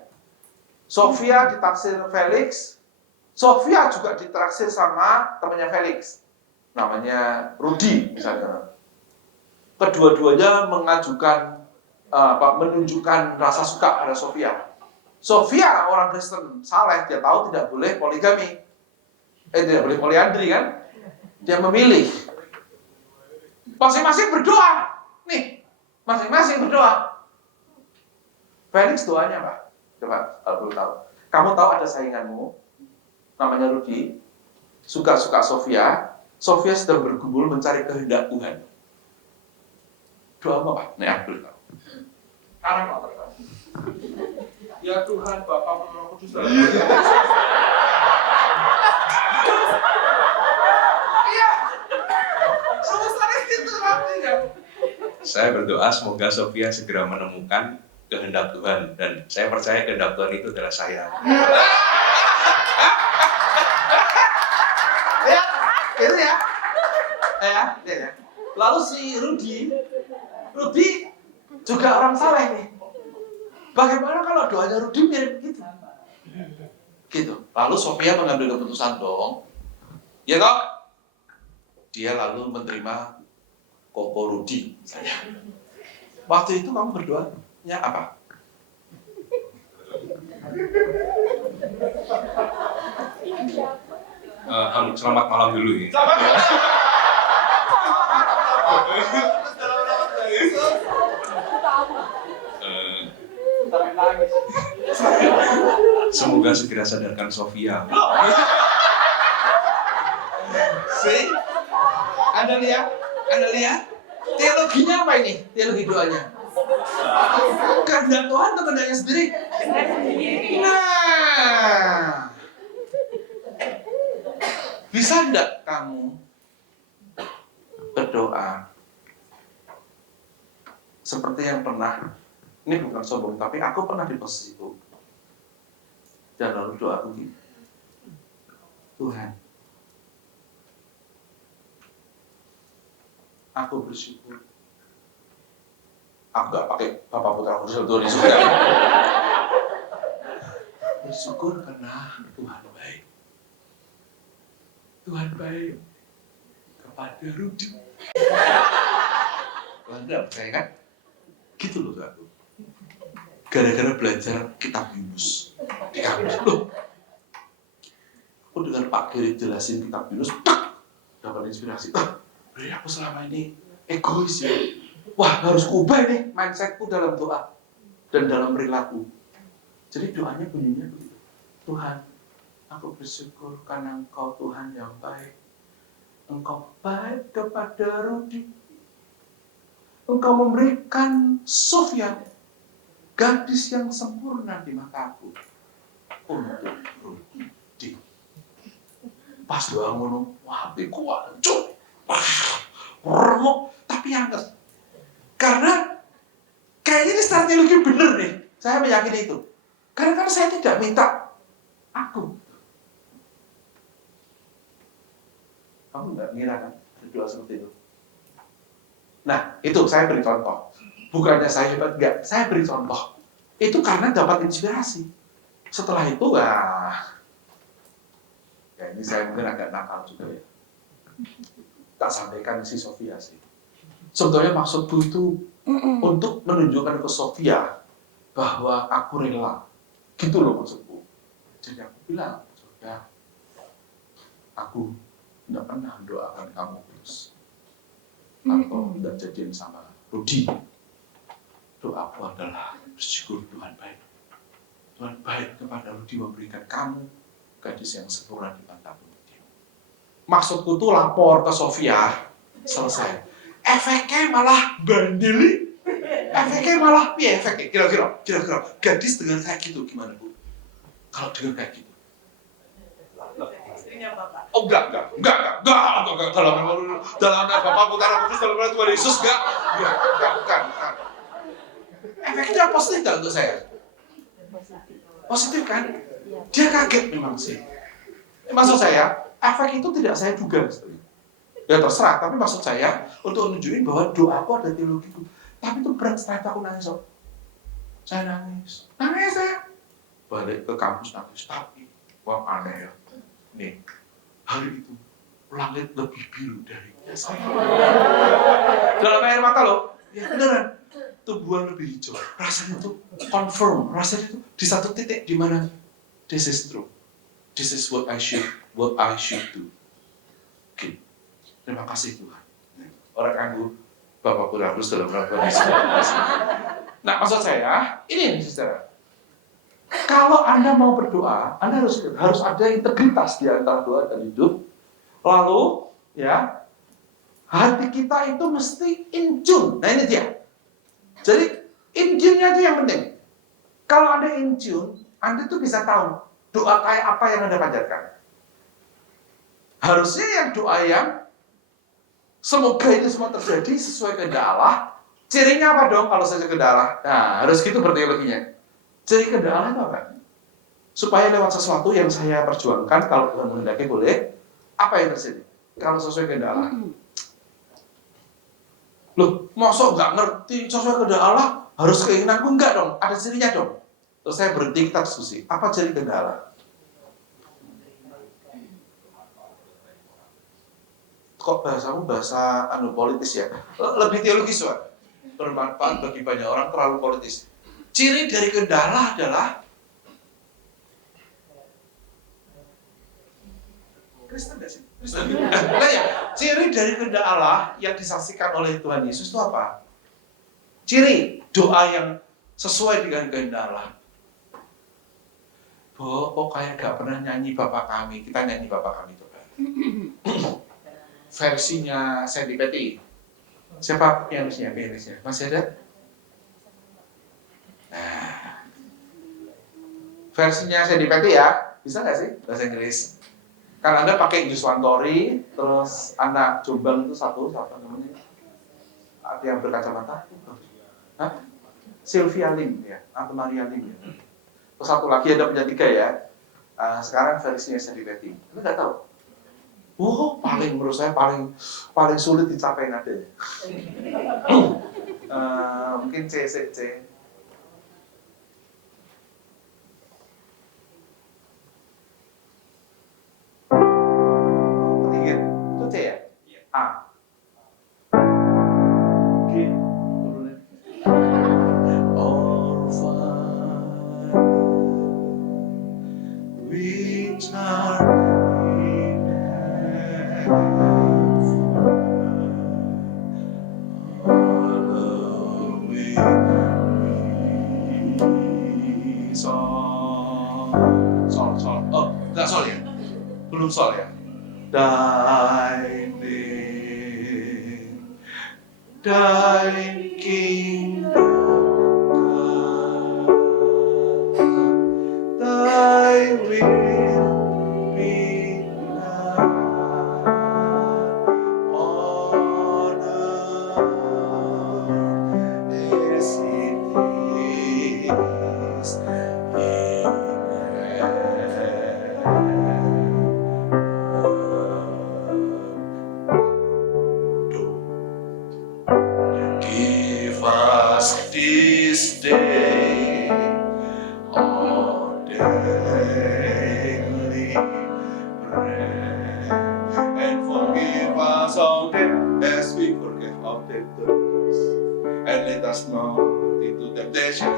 Sofia ditaksir Felix. Sofia juga ditaksir sama temannya Felix. Namanya Rudi misalnya. Kedua-duanya menunjukkan rasa suka pada Sofia. Sofia orang Kristen saleh, dia tahu tidak boleh poligami. Tidak boleh poliandri kan? Dia memilih. Masing-masing berdoa. Nih, masing-masing berdoa. Felix doanya apa? Coba, kalau belum tahu. Kamu tahu ada sainganmu, namanya Rudi, suka-suka Sofia. Sofia sedang bergumul mencari kehendak Tuhan. Doa apa? Nih, aku belum tahu. Sekarang mau tertawa. Ya Tuhan, Bapa Roh Kudus dalam iya, selesai itu artinya. Saya berdoa semoga Sofia segera menemukan kehendak Tuhan, dan saya percaya kehendak Tuhan itu adalah saya. Ya, itu ya. Ya. Lalu si Rudi juga orang saleh nih. Bagaimana kalau doanya Rudi mirip gitu? Gitu. Lalu Sofia mengambil keputusan dong. Ya toh? Dia lalu menerima Koko Rudi misalnya. Waktu itu kamu berdoanya apa? Selamat malam dulu ya. Nangis. Semoga segera sadarkan Sofia. See? Anda lihat? Teologinya apa ini? Teologi doanya. Kehendak Tuhan atau kehendaknya sendiri? Nah, bisa enggak kamu berdoa seperti yang pernah, ini bukan sombong, tapi aku pernah di posisi itu. Dan lalu doa begini, Tuhan, aku bersyukur. Aku gak pakai Bapak Putra Kudus di surga. Bersyukur karena Tuhan baik. Tuhan baik kepada Rudi. Tuhan gak percaya kan? Gitu loh aku. Gara-gara belajar kitab Yunus di kampus. Loh, aku dengar Pak Giri jelasin kitab Yunus, dapat inspirasi. Berarti aku selama ini egois ya. Wah, harus kubah nih mindsetku dalam doa dan dalam perilaku. Jadi doanya bunyinya begitu. Tuhan, aku bersyukur karena Engkau Tuhan yang baik. Engkau baik kepada Rudi. Engkau memberikan Sofia, gadis yang sempurna di mataku, untuk Rudi. Pas doa ngono, wah, aku hancur. Remuk, tapi anget. Karena kayaknya ini strategi bener nih. Saya meyakini itu. Karena kan saya tidak minta aku. Kamu nggak ngira kan doa seperti itu? Nah, itu saya beri contoh. Bukannya saya hebat, enggak. Saya beri contoh. Itu karena dapat inspirasi. Setelah itu, ya ini saya mungkin agak nakal juga ya. Tak sampaikan si Sofia sih. Sebetulnya maksudku itu untuk menunjukkan ke Sofia bahwa aku rela. Gitu loh maksudku. Jadi aku bilang, Sofia, aku tidak pernah mendoakan kamu terus. Atau tidak jadian sama Rudi. Doaku adalah bersyukur Tuhan baik. Tuhan baik kepada Rudi memberikan kamu gadis yang sempurna di mataku. Maksudku tuh lapor ke Sofia selesai. Efeknya malah bandeli. Efeknya malah piye efeknya? Kira-kira gadis dengan kayak gitu gimana Bu? Kalau dengan kayak gitu? Istrinya Bapak. Oh enggak. Dalam nama Bapa Putra Kudus dalam nama Tuhan Yesus enggak, bukan. Efeknya positif enggak untuk saya? Positif kan? Dia kaget memang sih. Maksud saya, efek itu tidak saya duga. Ya terserah, tapi maksud saya untuk menunjukin bahwa doaku ada teologiku. Tapi itu berat setelah itu aku nangis. Saya nangis saya. Balik ke kampus nangis, tapi wah aneh ya. Nih, hari itu langit lebih biru dari biasa. Dalam air mata loh, ya beneran. Tumbuhan lebih hijau. Rasanya itu confirm, rasanya itu di satu titik di mana this is true. This is what I should do. Oke. Terima kasih Tuhan. Orang anggu Bapak Putra Kudus dalam nama Tuhan Yesus. Nah, maksud saya, ini saudara. Kalau Anda mau berdoa, Anda harus ada integritas di antara doa dan hidup. Lalu, ya, hati kita itu mesti in tune. Nah, ini dia. Jadi, in tune-nya itu yang penting. Kalau Anda in tune, Anda tuh bisa tahu doa kayak apa yang Anda panjatkan. Harusnya yang doa yang semoga itu semua terjadi sesuai kehendak Allah. Cirinya apa dong kalau sesuai kehendak Allah? Nah, harus gitu berteologinya. Ciri kehendak Allah itu apa? Supaya lewat sesuatu yang saya perjuangkan, kalau Tuhan menghendaki boleh, apa yang terjadi? Kalau sesuai kehendak Allah. Loh, masa nggak ngerti sesuai kehendak Allah? Harus keinginanku? Enggak dong, ada cirinya dong. Terus saya berhenti, kita diskusi. Apa ciri kehendak Allah? Kok bahasamu bahasa politis ya? Lebih teologis, Pak. Bermanfaat bagi banyak orang, terlalu politis. Ciri dari kehendak Allah adalah Kristen nggak sih? Kristen. Nah ya, ciri dari kehendak Allah yang disaksikan oleh Tuhan Yesus itu apa? Ciri doa yang sesuai dengan kehendak Allah. Kok kayak gak pernah nyanyi Bapa Kami? Kita nyanyi Bapa Kami itu kan. Versinya Sandy Petty. Siapa pianisnya? Masih ada? Nah, versinya Sandy Petty ya, bisa nggak sih bahasa Inggris? Kan Anda pakai Yuswantori, terus anak Jombang itu satu namanya? Ada yang berkacamata? Hah? Sylvia Lim ya, atau Maria Lim ya. Terus satu lagi ada punya 3 ya. Sekarang versinya Sandy Petty. Anda nggak tahu? Menurut saya paling sulit dicapai nadanya. Mungkin C. Ketiga, itu C ya? A. G. Our Father, which art Sol. Oh, enggak sol ya? Belum sol ya? Thine kingdom come, thy will be done on earth as it is in Give us this day our daily bread, and forgive us our debt as we forgive our debtors, and lead us not into temptation,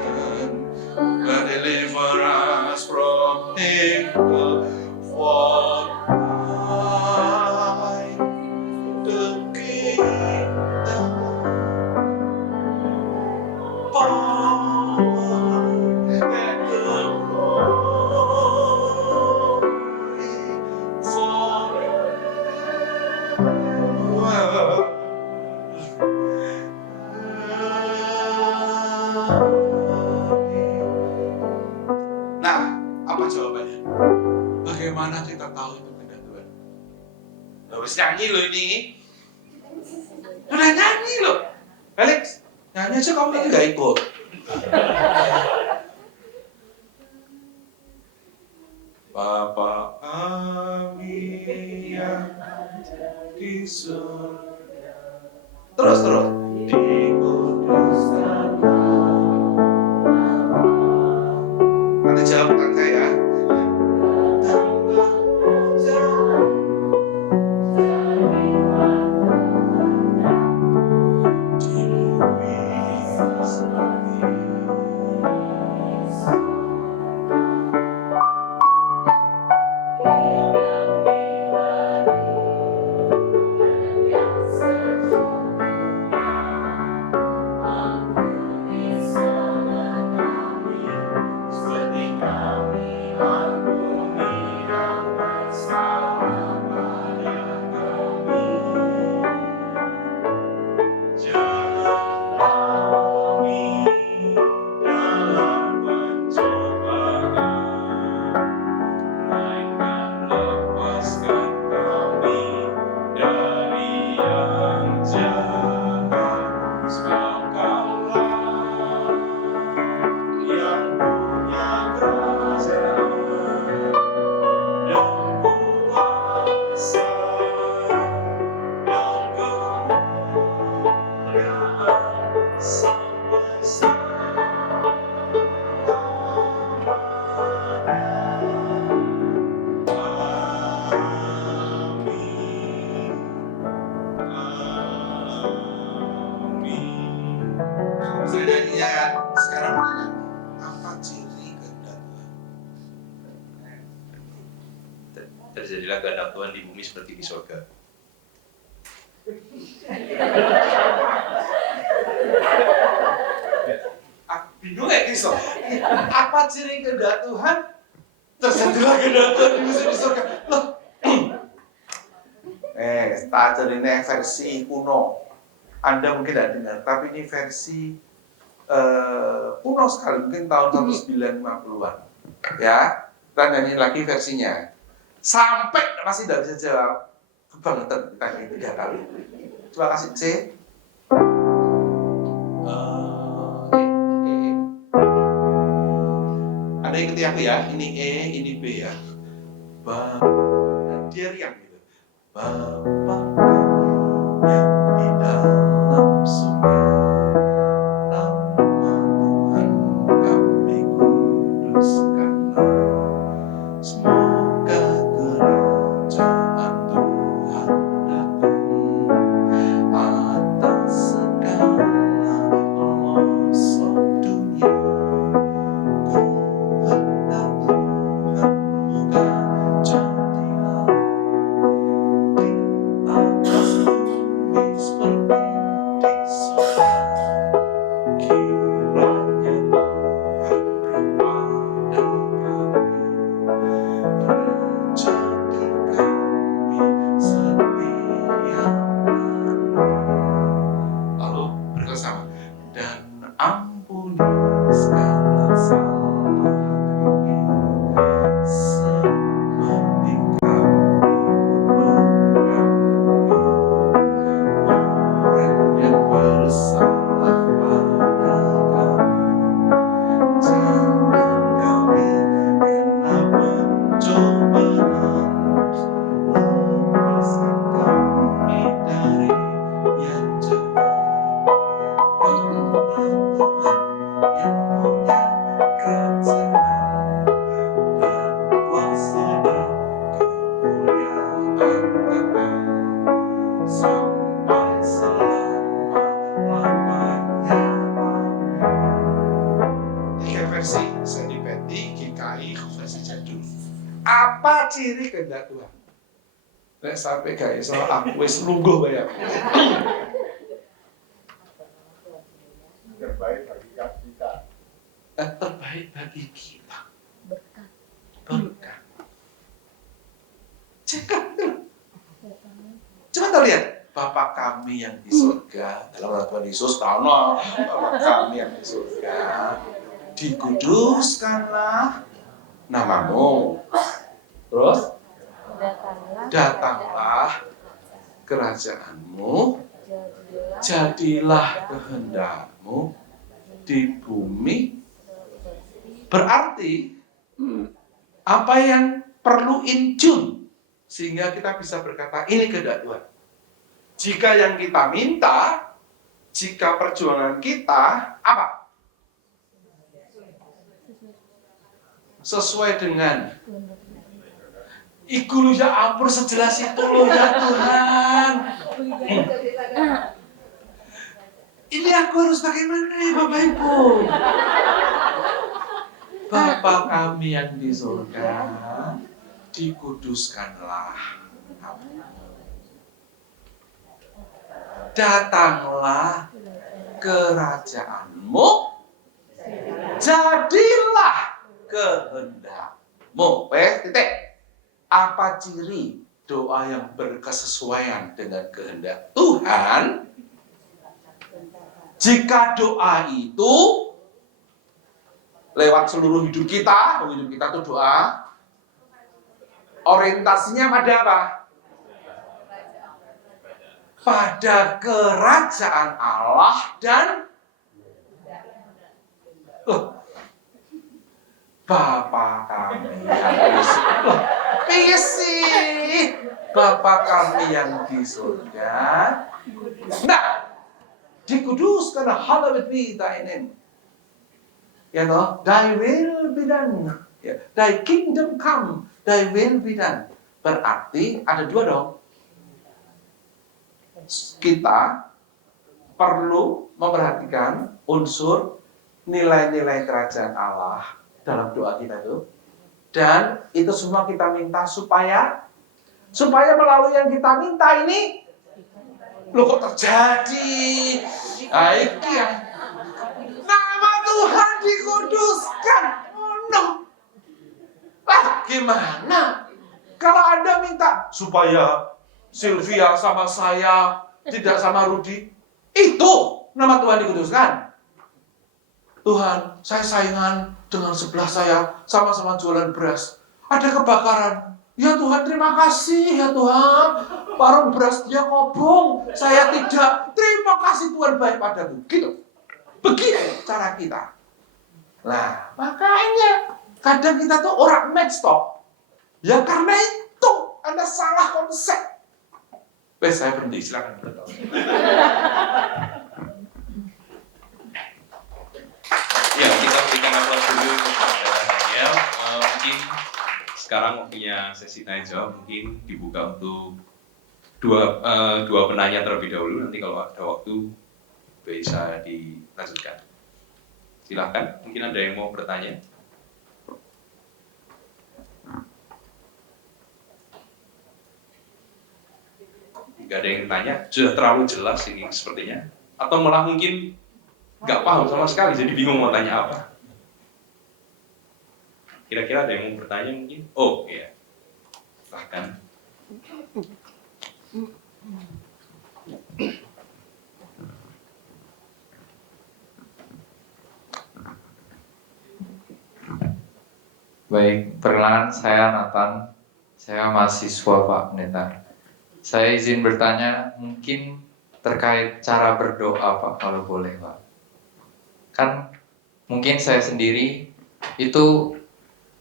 but deliver us from evil. For thine the kingdom, power, and the glory forever. Apa jawabannya? Bagaimana kita tahu itu kehendak Tuhan? Harus nyanyi loh ini. Udah nyanyi loh. Alex, nyanyi aja kamu nggak ikut. Bapa kami yang di surga. Terus. Dikuduskan Nanti jawab bukan saya. di bumi seperti Saya nyanyinya kan. Sekarang apa ciri kehendak Tuhan? terjadilah kehendak Tuhan di bumi seperti di surga. Aku bingung ya Kristo. Apa ciri kehendak Tuhan? Terjadilah kehendak Tuhan di surga. Loh. Tak ini versi kuno. Anda mungkin tidak dengar, tapi ini versi kuno sekali, mungkin tahun 1950-an. Ya, kita nyanyi lagi versinya. Sampai masih tidak bisa jawab. Kebangetan kita ini 3 kali. Coba kasih C. Anda ikuti aku ya, ini E, ini B ya. Dia riang gitu. Bapa kami yang di dalam surga, nama Tuhan kami kuduskanlah. Semoga kerajaan Tuhan datang atas segala pelosok dunia. Kehendak Tuhan moga jadilah di atas bumi seperti di surga. Kiranya Tuhan kepada kami, Raja di kami setia. Lalu bersama dan ampuni segala salah kami, seperti kami mengampuni orang yang bersalah pada kami. Jangan kami kena pencobaan, lepaskan kami dari yang jahat. Karena Tuhan yang punya kerajaan dan kuasa dan kemuliaan kekal sampai selama-lamanya. Amin. 3 versi, Sandy Betty, GKI, versi jadul. Apa ciri kehendak Tuhan? Nek sampai gak iso aku wis lungguh bayar. Terbaik bagi kita. Terbaik bagi kita. Berkat. Berkat. Cekap tuh. Coba kita lihat. Bapa kami yang di surga, dalam nama Tuhan Yesus, Bapa kami yang di surga, dikuduskanlah namamu. Terus Datanglah datanglah kerajaanmu, jadilah kehendakmu di bumi. Berarti apa yang perlu in tune sehingga kita bisa berkata ini kehendak Tuhan. Jika yang kita minta, jika perjuangan kita apa? Sesuai dengan Iku lu ya ampun sejelas itu lo ya Tuhan. Ini aku harus bagaimana ya Bapak Ibu? Bapa kami yang di surga, dikuduskanlah namamu. Datanglah kerajaanmu, jadilah kehendakmu. Titik. Apa ciri doa yang berkesesuaian dengan kehendak Tuhan? Jika doa itu lewat seluruh hidup kita itu doa, orientasinya pada apa? Pada kerajaan Allah dan Bapa kami yang di surga. Bapa kami yang di surga. Nah, dikuduskan, hallowed be thy name. Ya toh, thy will be done. Ya, thy kingdom come, thy will be done. Berarti ada dua dong. Kita perlu memperhatikan unsur nilai-nilai kerajaan Allah dalam doa kita itu, dan itu semua kita minta supaya melalui yang kita minta ini loh kok terjadi. Nama Tuhan dikuduskan. Gimana kalau Anda minta supaya Sylvia sama saya tidak sama Rudi, itu nama Tuhan dikuduskan. Tuhan, saya saingan dengan sebelah saya, sama-sama jualan beras. Ada kebakaran. Ya Tuhan, terima kasih ya Tuhan. Warung beras dia kobong, saya tidak. Terima kasih Tuhan baik padaku. Gitu. Begitu cara kita. Nah, makanya kadang kita tuh orang match toh. Ya karena itu Anda salah konsep. Saya berhenti, silakan beritahu. Ya, kita berikan aplaus dulu kepada Daniel. Mungkin sekarang waktunya sesi tanya jawab, mungkin dibuka untuk dua penanya terlebih dahulu. Nanti kalau ada waktu bisa dilanjutkan. Silakan, mungkin ada yang mau bertanya. Nggak ada yang bertanya, sudah terlalu jelas ini sepertinya. Atau malah mungkin nggak paham sama sekali, jadi bingung mau tanya apa. Kira-kira ada yang mau bertanya mungkin? Oh iya, silahkan. Baik, perkenalkan saya Nathan, saya mahasiswa Pak Pendeta. Saya izin bertanya, mungkin terkait cara berdoa Pak, kalau boleh Pak. Kan mungkin saya sendiri itu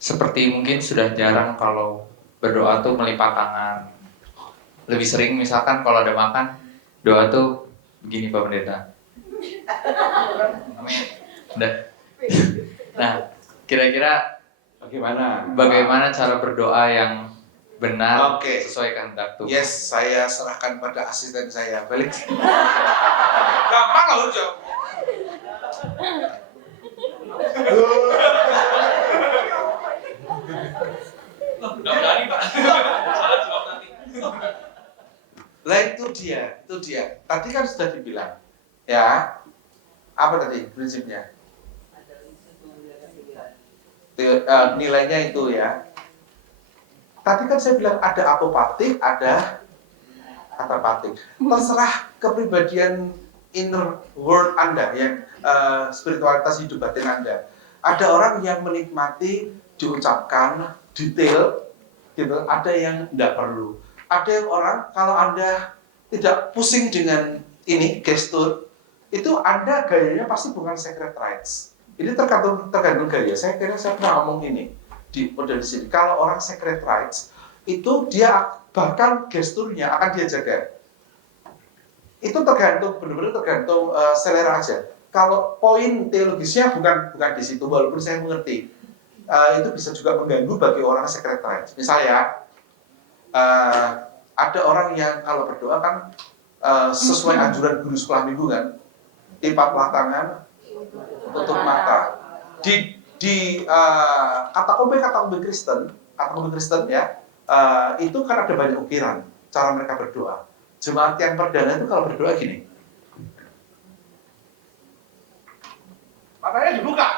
seperti mungkin sudah jarang kalau berdoa tuh melipat tangan. Lebih sering misalkan kalau ada makan, doa tuh begini Pak Pendeta. Udah. Nah, kira-kira bagaimana cara berdoa yang benar sesuai kehendak Tuhan? Yes, saya serahkan pada asisten saya. Balik. Gampang loh, Jo. Nggak berani Pak. Salah jawab nanti. Lah itu dia. Tadi kan sudah dibilang, ya. Apa tadi prinsipnya? Nilainya itu ya. Tadi kan saya bilang ada apopatik, ada katapatik. Terserah kepribadian inner world Anda, yang spiritualitas hidup batin Anda. Ada orang yang menikmati diucapkan detail, gitu. Ada yang tidak perlu. Ada yang orang kalau Anda tidak pusing dengan ini gestur, itu Anda gayanya pasti bukan secret rights. Ini tergantung gaya. Saya kira saya pernah ngomong ini di model di sini. Kalau orang secret rights itu dia bahkan gesturnya akan dia jaga. Itu tergantung benar-benar tergantung selera aja. Kalau poin teologisnya bukan di situ, walaupun saya mengerti itu bisa juga mengganggu bagi orang secret rights. Misalnya ada orang yang kalau berdoa kan sesuai anjuran guru sekolah minggu kan, lipatlah tangan, tutup mata. Di katakombe Kristen ya, itu kan ada banyak ukiran cara mereka berdoa. Jemaat yang perdana itu kalau berdoa gini, matanya dibuka.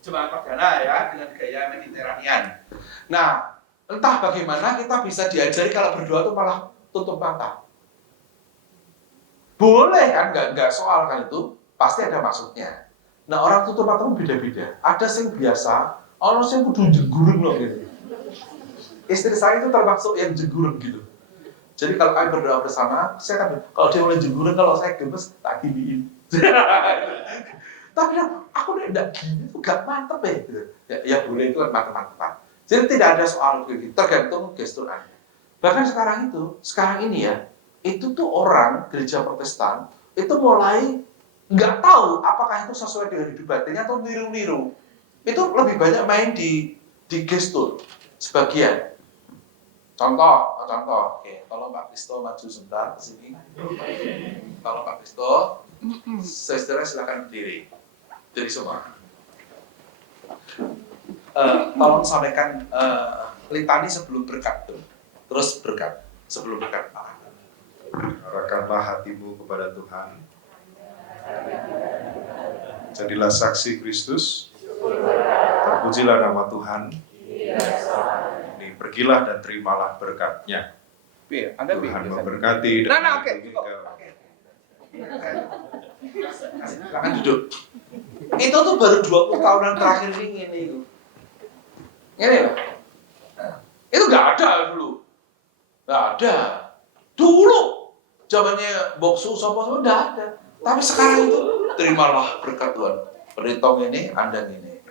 Jemaat perdana ya dengan gaya Mediterranean. Nah, entah bagaimana kita bisa diajari kalau berdoa itu malah tutup mata. Boleh kan, nggak soal kan itu, pasti ada maksudnya. Nah orang tutup mata pun beda-beda. Ada yang biasa, orang yang kudu jenggurung loh gitu. Istri saya itu termasuk yang jenggurung gitu. Jadi kalau kami berdoa bersama, saya kan kalau dia mulai jenggurung, kalau saya gemes, tak giniin. Tapi aku enggak gini, itu gak mantep ya gitu. Ya boleh itu kan mantep-mantepan. Jadi tidak ada soal gitu, tergantung gestur Anda. Bahkan sekarang ini ya, itu tuh orang gereja Protestan itu mulai nggak tahu apakah itu sesuai dengan hidup batinnya atau niru-niru. Itu lebih banyak main di gestur sebagian. Contoh. Oke, kalau Pak Kristo maju sebentar ke sini. Kalau Pak Kristo, saudara silakan berdiri. Jadi semua. Tolong sampaikan litani sebelum berkat tuh. Terus berkat sebelum berkat. Arahkanlah hatimu kepada Tuhan. Jadilah saksi Kristus. Terpujilah nama Tuhan. Pergilah dan terimalah berkat-Nya. Tuhan memberkati dan silakan duduk. Itu tuh baru 20 tahunan terakhir ini. Ini loh. Itu nggak ada dulu. Nggak ada. Dulu zamannya boksu sopo nggak ada. Tapi sekarang itu terimalah berkat Tuhan. Perintong ini, Anda ini.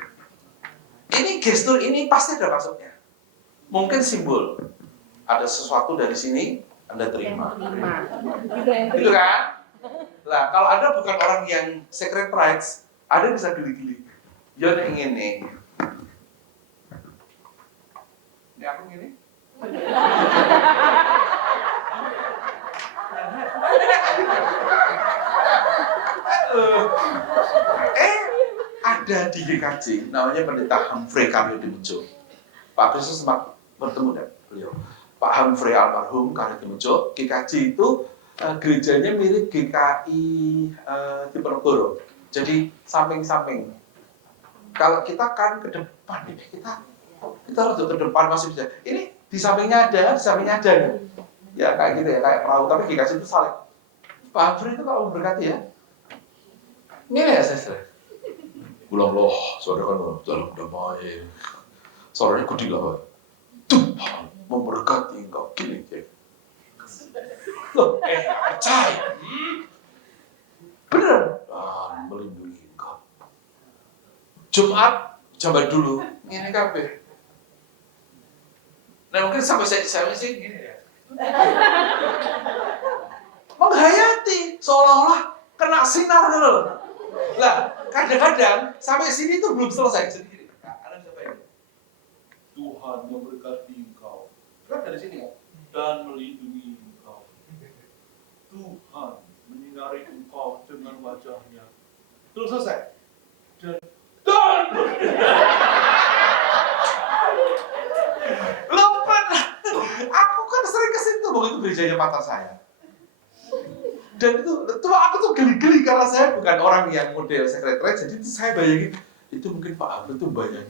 Ini gestur ini pasti ada maksudnya. Mungkin simbol. Ada sesuatu dari sini, Anda terima. Gitu kan? Nah, kalau Anda bukan orang yang secret rights, Anda bisa geli-geli. Ya ada yang ini. Ini aku gini. Ada di GKJ, namanya Pendeta Humphrey Karyo Dimujo. Pak Kristus sempat bertemu dengan beliau. Pak Humphrey almarhum Karyo Dimujo, GKJ itu gerejanya mirip GKI di Penogoro. Jadi samping-samping. Kalau kita kan ke depan, kita harus ke depan masih bisa. Ini di sampingnya ada, nih. Ya kayak gitu ya, kayak perahu. Tapi GKJ itu saling. Pak Humphrey itu kalau memberkati ya, ini ya saya. Ulang loh, saudara kan dalam damai. Suaranya gede lah. Tuhan memberkati engkau gini ya. Loh, percaya. Bener. Tuhan melindungi engkau. Jumat zaman dulu ini kabeh. Nah mungkin sampai saya sih gini ya. Menghayati seolah-olah kena sinar gitu loh. Lah, kadang-kadang sampai sini tuh belum selesai sendiri. Anda bisa bayangin. Tuhan memberkati engkau. Kan dari sini kan? Dan melindungi engkau. Tuhan menyinari engkau dengan wajahnya. Terus selesai. Dan Lepas. Aku kan sering ke situ, begitu gerejanya patar saya. Dan itu aku tuh geli-geli karena saya bukan orang yang model sekretari, jadi saya bayangin itu mungkin Pak Abel tuh banyak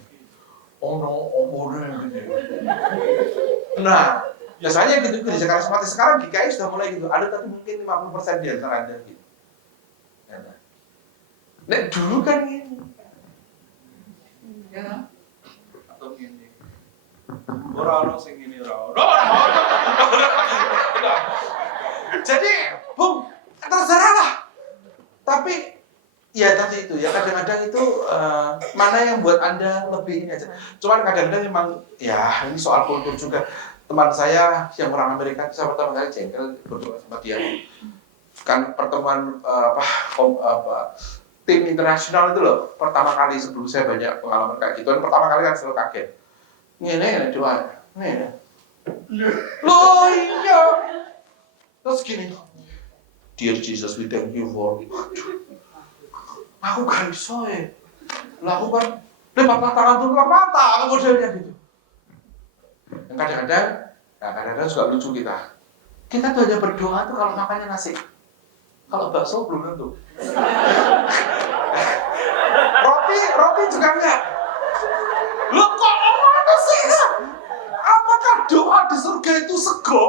orang-orang gitu. Nah, biasanya gitu gereja karismatik sekarang GKI sudah mulai gitu, ada tapi mungkin 50% di antara Anda gitu. Nah, dulu kan ini. Ya. Atau gini. Ora ono sing ngene ora ono. Jadi, Bung, terserah lah. Tapi ya tadi itu ya kadang-kadang itu mana yang buat Anda lebih ini aja. Cuman kadang-kadang memang ya ini soal kultur juga. Teman saya yang orang Amerika saya pertama kali jengkel berdoa sama dia. Kan pertemuan tim internasional itu loh. Pertama kali sebelum saya banyak pengalaman kayak gitu. Dan pertama kali kan selalu kaget. Ngene doa. Ngene. Loh iya. Terus gini. Dear Jesus, we thank you for. Aku gak bisa ya. Lah aku kan lempar tangan turun mata modelnya gitu. Dan kadang-kadang juga lucu kita. Kita tuh hanya berdoa tuh kalau makannya nasi. Kalau bakso belum tentu. roti juga enggak. Loh kok mana sih? Apakah doa di surga itu sego?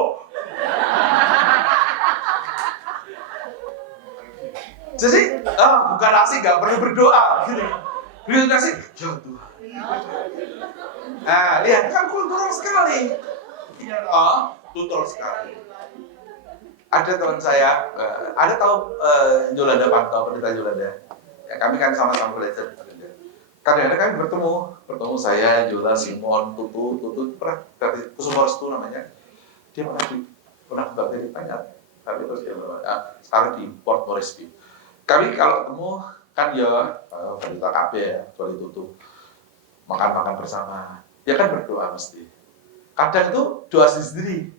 Jadi, bukan nasi, nggak perlu berdoa. Beli nasi, ya Tuhan. Nah, lihat kan kultural sekali. Kultural sekali. Ada teman saya, ada tahu Yolanda Pantau, pendeta Yolanda. Ya, kami kan sama-sama belajar. Kadang-kadang kami bertemu saya, Yola, Simon, Tutu pernah dari Kusuma Restu namanya. Dia pernah berbagi banyak. Tapi terus dia sekarang di Port Moresby. Kami kalau ketemu kan ya pendeta KB ya, kecuali tutup makan bersama. Ya kan berdoa mesti. Kadang itu doa sendiri.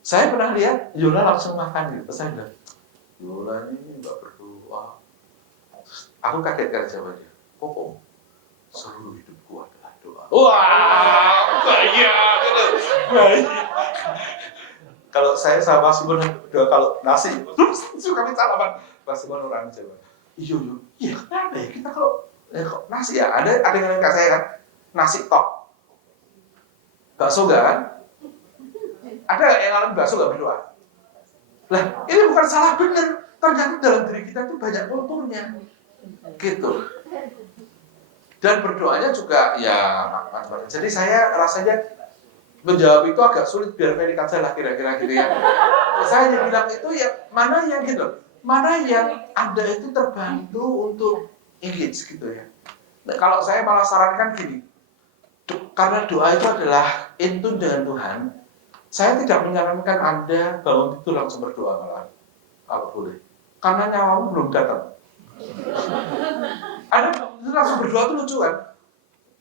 Saya pernah lihat Yola langsung makan gitu. Terus saya bilang, Yola ini nggak berdoa. Terus aku kaget kan sama dia. Kok seluruh hidupku adalah doa. Wah, banyak gitu. Banyak. Kalau saya sama Simon doa kalau nasi, suka minta salaman. Pas Simon orang Jawa. Iya, kenapa ya kita kalau nasi ya ada yang nggak saya kan nasi tok. Bakso nggak kan? Ada yang ngalamin bakso nggak berdoa? Lah, ini bukan salah bener. Ternyata dalam diri kita itu banyak kulturnya, gitu. Dan berdoanya juga ya macam-macam. Jadi saya rasanya menjawab itu agak sulit biar verikan saya lah kira-kira gitu ya. Saya bilang itu ya mana yang gitu, mana yang Anda itu terbantu untuk engage gitu ya. Nah, kalau saya malah sarankan gini, karena doa itu adalah in tune dengan Tuhan, saya tidak menyarankan Anda bangun itu langsung berdoa malah, kalau boleh. Karena nyawamu belum datang. Anda langsung berdoa itu lucu kan?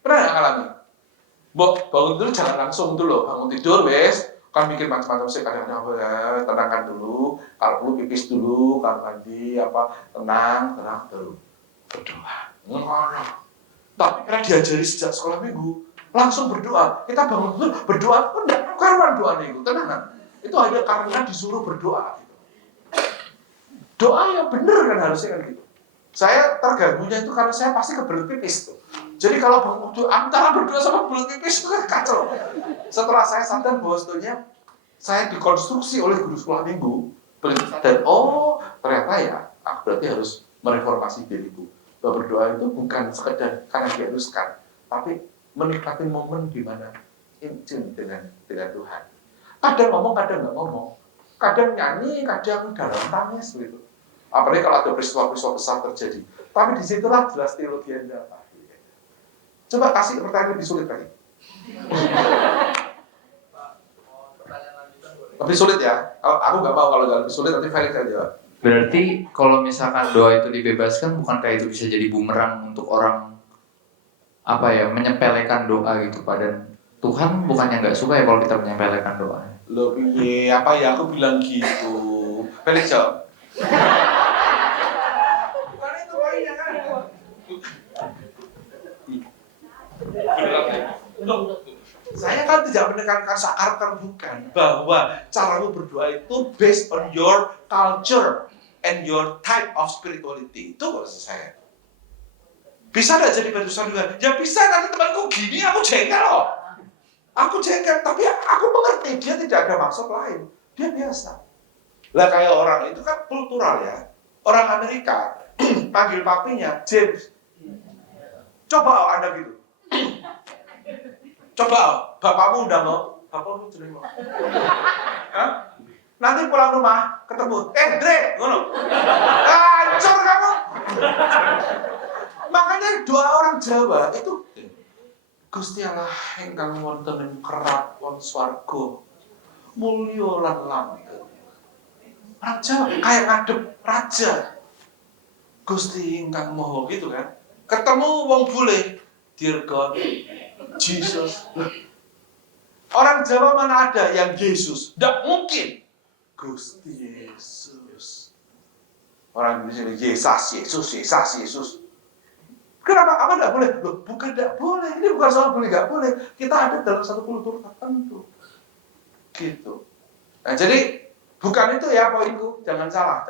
Pernah nggak ngalamin? Bangun dulu jangan langsung dulu, bangun tidur wes, kan mikir macam-macam sih kadang-kadang tenangkan dulu, kalau perlu pipis dulu, kalau mandi tenang dulu, berdoa. Tapi karena diajari sejak sekolah minggu, langsung berdoa. Kita bangun dulu berdoa, enggak karuan doa itu, tenang. Itu hanya karena disuruh berdoa. Gitu. Doa yang benar kan harusnya kan gitu. Saya terganggunya itu karena saya pasti kebelet pipis tuh. Jadi kalau antara berdoa sama belut pipis itu kan kacau. Setelah saya sadar bahwa sebetulnya saya dikonstruksi oleh guru sekolah minggu, dan ternyata ya, aku berarti harus mereformasi diriku. Bahwa berdoa itu bukan sekedar karena diharuskan, tapi menikmati momen di mana intim dengan Tuhan. Kadang ngomong, kadang nggak ngomong. Kadang nyanyi, kadang dalam tangis gitu. Apalagi kalau ada peristiwa-peristiwa besar terjadi. Tapi disitulah jelas teologi Anda. Coba kasih pertanyaan lebih sulit lagi. Lebih sulit ya? Aku nggak mau kalau lebih sulit, nanti Felix aja jawab. Berarti kalau misalkan doa itu dibebaskan, bukankah itu bisa jadi bumerang untuk orang menyepelekan doa gitu, dan Tuhan bukannya nggak suka ya kalau kita menyepelekan doa. Loh, aku bilang gitu. Felix jawab. Bukan itu poinnya kan? Saya kan tidak menekankan karakter bukan, bahwa caramu berdoa itu based on your culture and your type of spirituality. Itu maksud saya. Bisa nggak jadi batu sandungan? Ya bisa, nanti temanku gini, aku jengkel loh. Aku jengkel, tapi aku mengerti dia tidak ada maksud lain. Dia biasa. Lah kayak orang itu kan kultural ya. Orang Amerika panggil papinya James. Coba Anda gitu. Coba bapakmu undang lo, bapakmu jeneng lo. Hah? Nanti pulang rumah ketemu, Dre, ngono. Hancur kamu. Makanya doa orang Jawa itu Gusti Allah ingkang wonten ing kerak wong swarga mulya lan langgeng. Orang Jawa kayak ngadep raja. Gusti ingkang Maha gitu kan. Ketemu wong bule, dear God, Jesus. Orang Jawa mana ada yang Yesus? Tidak mungkin. Gusti Yesus. Orang Indonesia Yesus. Kenapa? Apa tidak boleh? Loh, bukan tidak boleh. Ini bukan soal boleh nggak boleh. Kita ada dalam satu kultur tertentu. Gitu. Nah, jadi bukan itu ya poinku. Jangan salah.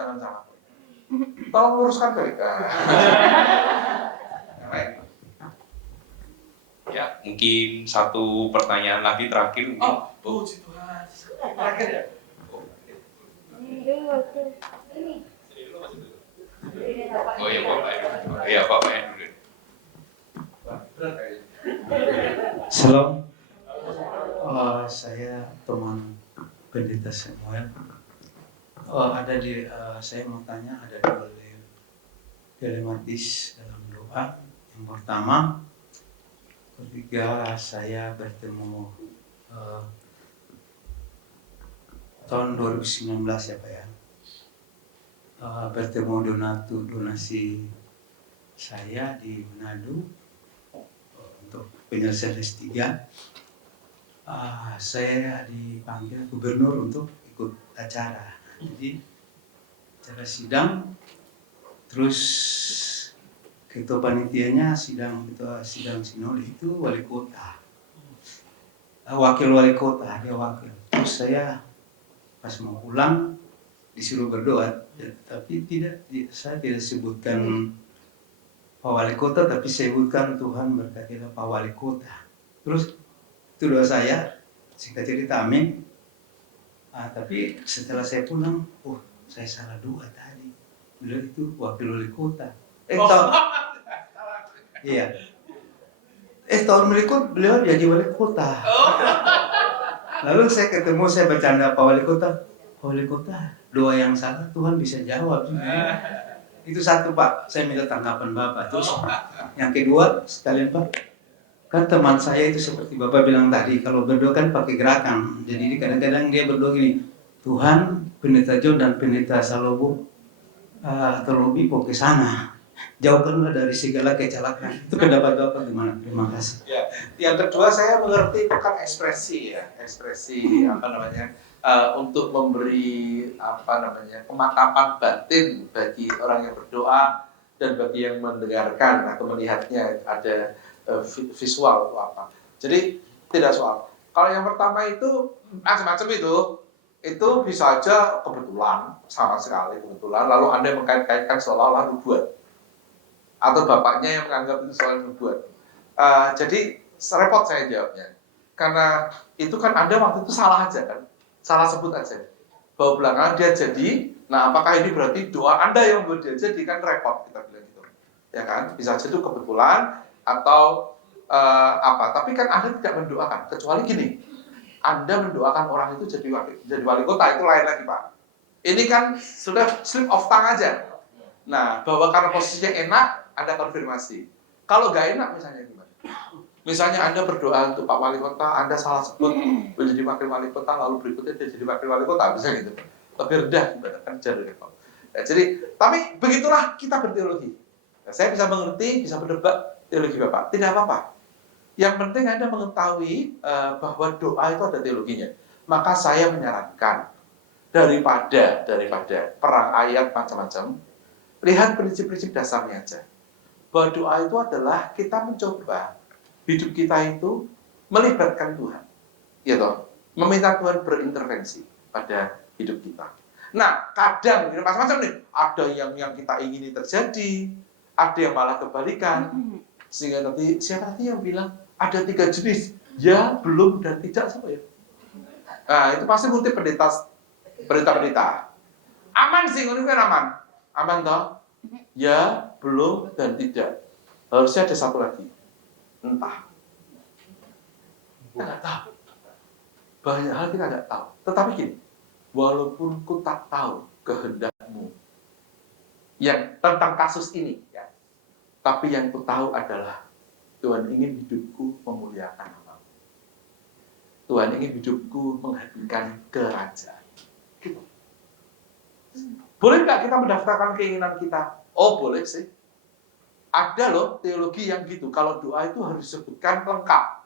Tolong luruskan baik. Ya, mungkin satu pertanyaan lagi terakhir. Puji Tuhan. Terakhir ya. Oh iya Bapak. Iya Bapak yang dulu. Salam, saya teman pendeta Samuel. Saya mau tanya ada dua dilematis dalam doa. Yang pertama, ketika saya bertemu tahun 2019 ya Pak ya, bertemu donasi saya di Manado untuk penyelesaian S3. Saya dipanggil gubernur untuk ikut acara. Jadi acara sidang, terus ketua panitianya ketua sidang sinode itu wali kota, wakil wali kota, dia wakil. Terus saya pas mau pulang disuruh berdoa, tapi saya tidak sebutkan Pak Wali Kota, tapi saya sebutkan Tuhan berkatilah Pak Wali Kota. Terus itu doa saya, singkat cerita amin. Tapi setelah saya pulang, saya salah doa tadi. Beliau itu wakil wali kota. Tahun berikut beliau jadi wali kota. Lalu saya bercanda Pak Wali Kota. Pak Wali Kota, doa yang salah Tuhan bisa jawab. Itu satu Pak, saya minta tanggapan Bapak. Terus yang kedua, sekalian Pak, kan teman saya itu seperti Bapak bilang tadi, kalau berdoa kan pakai gerakan. Jadi kadang-kadang dia berdoa gini, Tuhan, pendeta John dan pendeta Salobo terlebih ke sana. Jauhkanlah dari segala kecelakaan. Itu pendapat Bapak gimana? Terima kasih. Ya. Yang kedua saya mengerti itu kan ekspresi untuk memberi kemantapan batin bagi orang yang berdoa dan bagi yang mendengarkan atau melihatnya ada visual atau apa. Jadi tidak soal. Kalau yang pertama itu macam-macam itu bisa aja kebetulan sama sekali kebetulan lalu Anda mengkait-kaitkan seolah-olah nubuat atau bapaknya yang menganggap itu soal nubuat. Jadi repot saya jawabnya karena itu kan Anda waktu itu salah aja kan. Salah sebut aja bahwa belakangan dia jadi. Nah apakah ini berarti doa Anda yang membuat dia jadi? Kan repot kita bilang gitu ya kan, bisa jadi itu kebetulan atau apa, tapi kan Anda tidak mendoakan kecuali gini, Anda mendoakan orang itu jadi wali kota, itu lain lagi Pak. Ini kan sudah slip of tongue aja. Nah bahwa karena posisinya enak Anda konfirmasi. Kalau nggak enak misalnya gimana? Misalnya Anda berdoa untuk Pak Wali Kota, Anda salah sebut menjadi wakil wali kota, lalu berikutnya dia jadi wakil wali kota, bisa gitu. Lebih rendah gimana kan jadi repot. Nah, jadi, tapi begitulah kita berteologi. Nah, saya bisa mengerti, bisa berdebat teologi Bapak, tidak apa-apa. Yang penting Anda mengetahui bahwa doa itu ada teologinya. Maka saya menyarankan daripada perang ayat macam-macam, lihat prinsip-prinsip dasarnya aja. Bahwa doa itu adalah kita mencoba hidup kita itu melibatkan Tuhan, ya toh, meminta Tuhan berintervensi pada hidup kita. Nah, kadang macam-macam nih, ada yang kita ingini terjadi, ada yang malah kebalikan, sehingga nanti siapa tadi yang bilang ada 3 jenis, ya, belum dan tidak, siapa ya? Nah, itu pasti multi pendeta. Aman sih, ini kan aman toh, ya, belum dan tidak. Harusnya ada satu lagi. Entah. Kita nggak tahu. Banyak hal kita nggak tahu. Tetapi gini, walaupun ku tak tahu kehendakmu yang tentang kasus ini, ya, tapi yang ku tahu adalah Tuhan ingin hidupku memuliakan namamu. Tuhan ingin hidupku menghadirkan kerajaan. Gitu. Boleh nggak kita mendaftarkan keinginan kita? Oh boleh sih. Ada loh teologi yang gitu. Kalau doa itu harus disebutkan lengkap.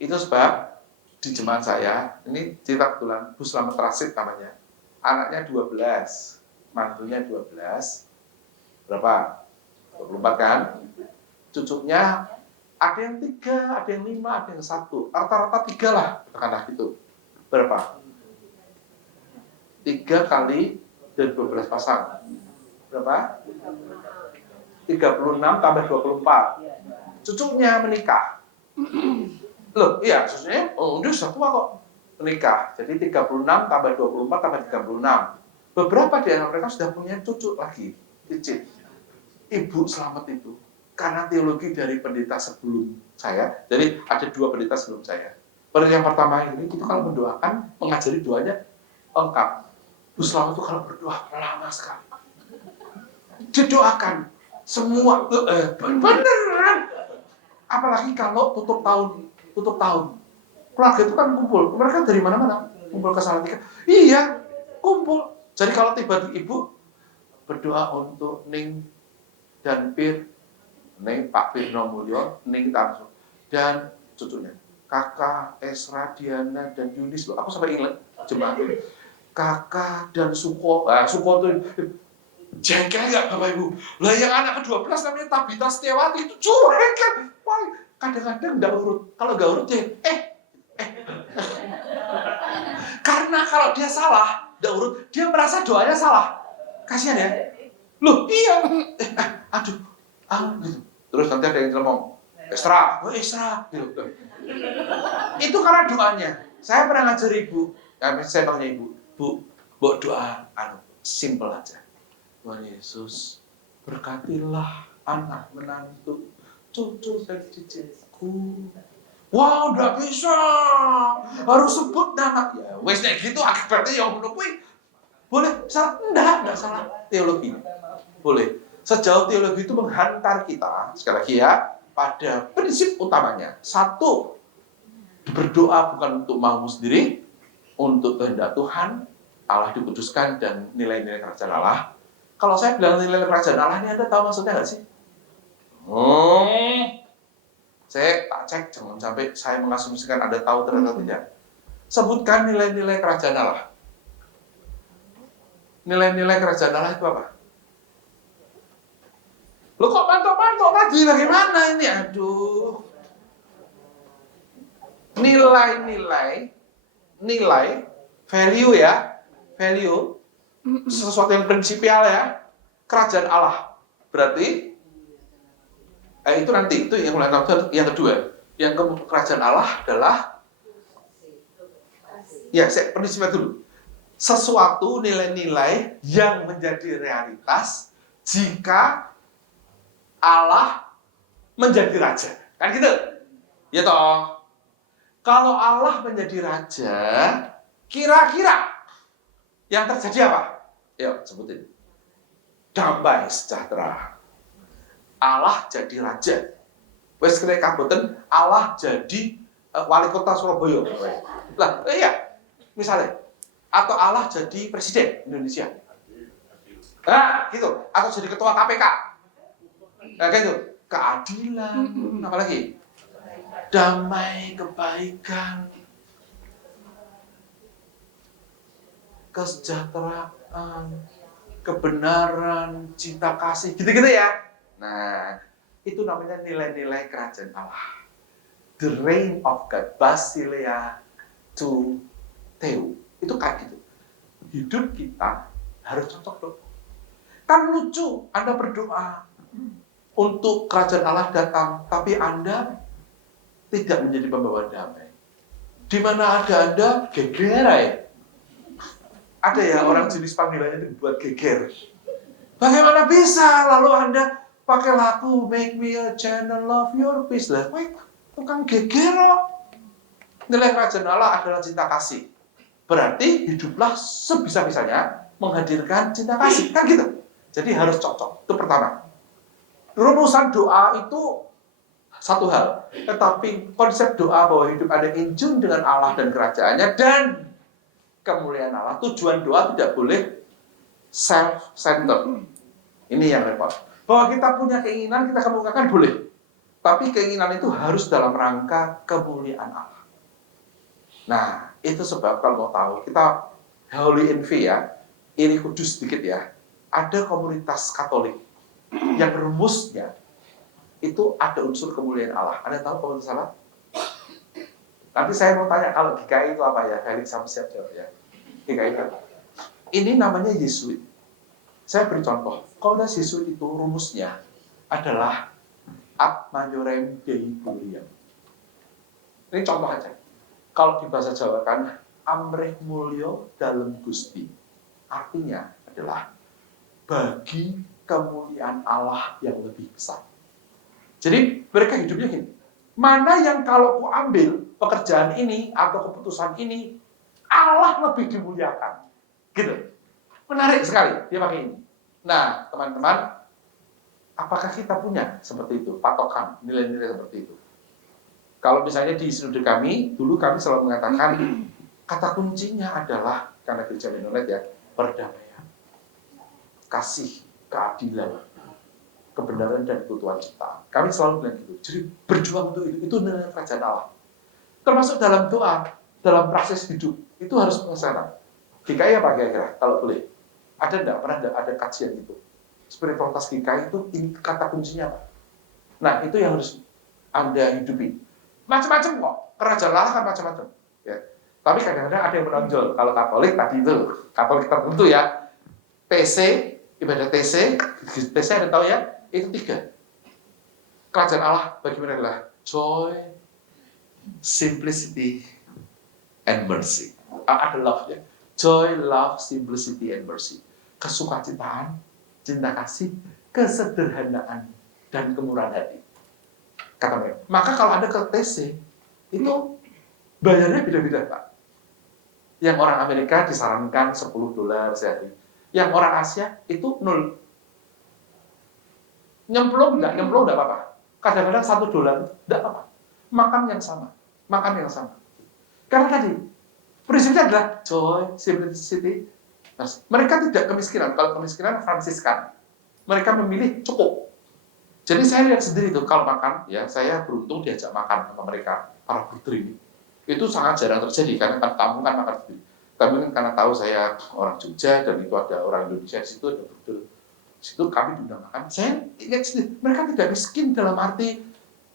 Itu sebab di jemaat saya, ini cerita kebetulan, Bu Slamet Rasid namanya. Anaknya 12, mantunya 12. Berapa? 24 kan? Cucunya ada yang 3, ada yang 5, ada yang 1. Rata-rata 3 lah, katakanlah gitu. Berapa? 3 kali dan 12 pasang. Berapa? 36 tambah 24. Cucunya menikah. Loh, iya, cucunya udah sudah tua kok menikah. Jadi 36 tambah 24 tambah 36. Beberapa di antara mereka sudah punya cucu lagi, cicit. Ibu Slamet itu, karena teologi dari pendeta sebelum saya, jadi ada 2 pendeta sebelum saya. Pendeta yang pertama ini, itu kalau mendoakan, mengajari doanya lengkap. Bu Slamet itu kalau berdoa lama sekali. Didoakan semua beneran. Apalagi kalau tutup tahun. Keluarga itu kan kumpul. Mereka dari mana-mana kumpul ke Salatiga. Iya, kumpul. Jadi kalau tiba-tiba ibu berdoa untuk Ning dan Pir, Ning Pak Pirno Mulyo, Ning Tamsu, dan cucunya Kakak, Esra, Diana, dan Yunis. Aku sampai ingat jemaat ini. Kakak dan Suko. Suko itu jengkel nggak Bapak Ibu? Lah yang anak ke-12 namanya Tabita Setiawati itu cuek kan? Wah, kadang-kadang nggak urut. Kalau nggak urut ya, Karena kalau dia salah, nggak urut, dia merasa doanya salah. Kasihan ya? Loh, iya. Gitu. Terus nanti ada yang ngomong, Esra, gitu. Itu karena doanya. Saya pernah ngajar ibu, saya panggil ibu, Bu doa, simple aja. Tuhan Yesus, berkatilah anak menantu, cucu dan cicitku. Wow, udah bisa. Harus sebut nama. Ya, wes kayak gitu akibatnya yang menukui. Boleh, salah? Enggak salah teologi. Boleh. Sejauh teologi itu menghantar kita, sekali lagi ya, pada prinsip utamanya. 1, berdoa bukan untuk maumu sendiri, untuk kehendak Tuhan, Allah dikuduskan, dan nilai-nilai kerajaan Allah. Kalau saya bilang nilai kerajaan Allah ini, Anda tahu maksudnya nggak sih? Saya tak cek, jangan sampai saya mengasumsikan Anda tahu ternyata tidak. Sebutkan nilai-nilai kerajaan Allah. Nilai-nilai kerajaan Allah itu apa? Lo kok mantok-mantok tadi? Bagaimana ini? Aduh. Nilai, value ya, value. Sesuatu yang prinsipial ya, kerajaan Allah. Berarti itu nanti, itu yang kedua. Yang kerajaan Allah adalah ya, saya prinsipnya dulu. Sesuatu nilai-nilai yang menjadi realitas jika Allah menjadi raja. Kan gitu? Ya toh. Kalau Allah menjadi raja, kira-kira yang terjadi apa? Yuk, sebutin. Damai sejahtera. Allah jadi raja. Wes kene kaboten Allah jadi wali kota Surabaya. Lah, iya. Misalnya, atau Allah jadi presiden Indonesia. Nah, gitu. Atau jadi ketua KPK. Nah, gitu. Keadilan, apa lagi? Damai, kebaikan, kesejahteraan, kebenaran, cinta kasih, gitu-gitu ya. Nah, itu namanya nilai-nilai kerajaan Allah. The reign of God, Basileia to Theo. Itu kayak gitu. Hidup kita harus cocok dong. Kan lucu, Anda berdoa untuk kerajaan Allah datang, tapi Anda tidak menjadi pembawa damai. Di mana ada Anda, gegerai. Ada ya orang jenis panggilannya itu buat geger. Bagaimana bisa lalu Anda pakai lagu Make Me a Channel of Your Peace lah. Kowe tukang geger kok. Nilai kerajaan Allah adalah cinta kasih. Berarti hiduplah sebisa-bisanya menghadirkan cinta kasih. Kan gitu. Jadi harus cocok. Itu pertama. Rumusan doa itu satu hal. Tetapi konsep doa bahwa hidup ada in tune dengan Allah dan kerajaannya dan kemuliaan Allah. Tujuan doa tidak boleh self-centered. Ini yang repot. Bahwa kita punya keinginan, kita kemukakan boleh. Tapi keinginan itu harus dalam rangka kemuliaan Allah. Nah, itu sebab kalau mau tahu, kita Holy NV ya, ini kudus sedikit ya, ada komunitas Katolik yang rumusnya itu ada unsur kemuliaan Allah. Anda tahu komunitas Allah? Nanti saya mau tanya, kalau GKI itu apa ya? Felix sama siap jawab ya. GKI itu. Ini namanya Yesuit. Saya beri contoh. Komunitas Yesuit itu rumusnya adalah Ad Majorem Dei Gloriam. Ini contoh aja. Kalau di bahasa Jawa kan amrih mulyo dalem Gusti. Artinya adalah bagi kemuliaan Allah yang lebih besar. Jadi mereka hidupnya gini. Mana yang kalau ku ambil pekerjaan ini atau keputusan ini, Allah lebih dimuliakan. Gitu. Menarik sekali dia pakai ini. Nah, teman-teman, apakah kita punya seperti itu, patokan, nilai-nilai seperti itu? Kalau misalnya di sinode kami, dulu kami selalu mengatakan, kata kuncinya adalah, karena gereja Mennonite ya, perdamaian, kasih, keadilan, kebenaran dan keutuhan ciptaan. Kami selalu bilang gitu. Jadi berjuang untuk itu nilai kerajaan Allah. Termasuk dalam doa, dalam proses hidup, itu harus pengesahan. GKI apa kira-kira, kalau boleh? Ada enggak? Pernah enggak ada kajian itu? Spiritualitas GKI itu kata kuncinya apa? Nah, itu yang harus Anda hidupi. Macam-macam kok. Kerajaan Allah kan macam-macam. Ya. Tapi kadang-kadang ada yang menonjol. Kalau Katolik tadi itu, Katolik tertentu ya, TC, ibadah TC ada tahu ya? Itu 3. Kerajaan Allah bagi mereka adalah joy, simplicity, and mercy. Ada love ya. Joy, love, simplicity, and mercy. Kesukacitaan, cinta kasih, kesederhanaan, dan kemurahan hati. Kata mereka. Maka kalau Anda ke TC, itu bayarnya beda-beda, Pak. Yang orang Amerika disarankan $10 sehari. Yang orang Asia itu 0. Nyemplung enggak apa-apa. Kadang-kadang $1 enggak apa-apa. Makan yang sama. Karena tadi, prinsipnya adalah joy, simplicity. Mereka tidak kemiskinan. Kalau kemiskinan, Fransiskan. Mereka memilih cukup. Jadi saya lihat sendiri tuh, kalau makan, ya saya beruntung diajak makan sama mereka, para putri ini. Itu sangat jarang terjadi, karena tamu kan makan sendiri. Tapi karena tahu saya orang Jogja, dan itu ada orang Indonesia di situ, ada betul. Di situ kami diundang makan. Saya lihat sendiri, mereka tidak miskin dalam arti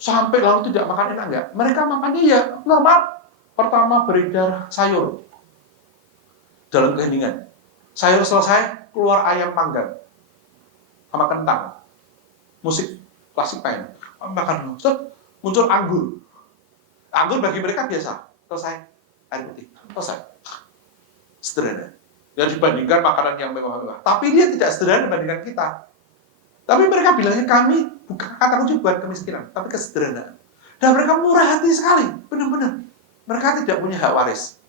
sampai lalu tidak makan enak enggak. Mereka makannya ya normal. Pertama beredar sayur dalam keheningan. Sayur selesai, keluar ayam panggang sama kentang. Musik klasik main. Makan muncul anggur. Anggur bagi mereka biasa. Selesai. Air putih. Selesai. Sederhana. Yang dibandingkan makanan yang mewah-mewah. Tapi dia tidak sederhana dibandingkan kita. Tapi mereka bilangnya kami bukan kata kunci bukan kemiskinan, tapi kesederhanaan. Dan mereka murah hati sekali, benar-benar. Mereka tidak punya hak waris.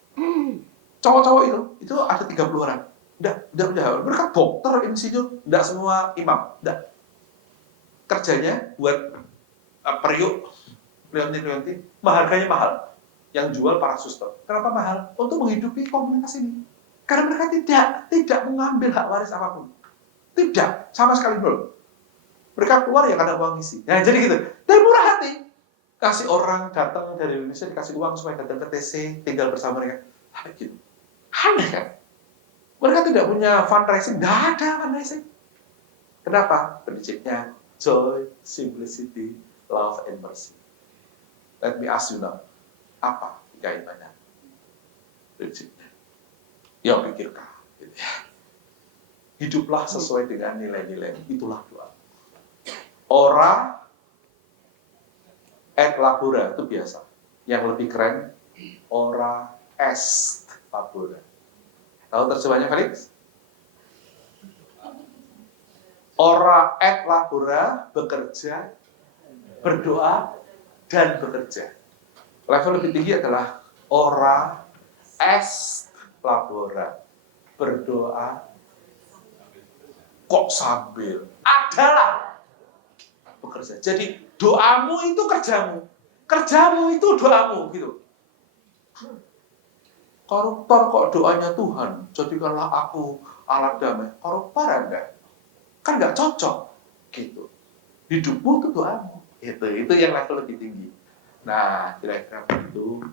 Cowok-cowok itu ada 30 orang. Tidak punya hak waris. Mereka dokter, insinyur, tidak semua imam. Tidak. Kerjanya buat periuk, leonti, harganya mahal. Yang jual para suster. Kenapa mahal? Untuk menghidupi komunitas ini. Karena mereka tidak mengambil hak waris apapun. Tidak, sama sekali belum. Mereka keluar ya karena uang isi. Nah, jadi gitu. Dan murah hati. Kasih orang datang dari Indonesia, dikasih uang supaya datang ke TC, tinggal bersama mereka. Gitu. Aneh kan? Mereka tidak punya fundraising. Tidak ada fundraising. Kenapa? Prinsipnya joy, simplicity, love, and mercy. Let me ask you now. Apa kaitannya? Prinsipnya. Ya pikirkan. Gitu ya. Hiduplah sesuai dengan nilai-nilai. Itulah doa. Ora et labora itu biasa. Yang lebih keren, ora est labora. Tahu terjemahannya, Felix? Ora et labora, bekerja, berdoa, dan bekerja. Level lebih tinggi adalah ora est labora, berdoa kok sambil. Adalah bekerja. Jadi doamu itu kerjamu, kerjamu itu doamu, gitu. Koruptor kok doanya Tuhan, jadikanlah aku alat damai. Koruptor Anda, kan nggak cocok, gitu. Hidupmu itu doamu, itu yang level lebih tinggi. Nah, kira-kira begitu.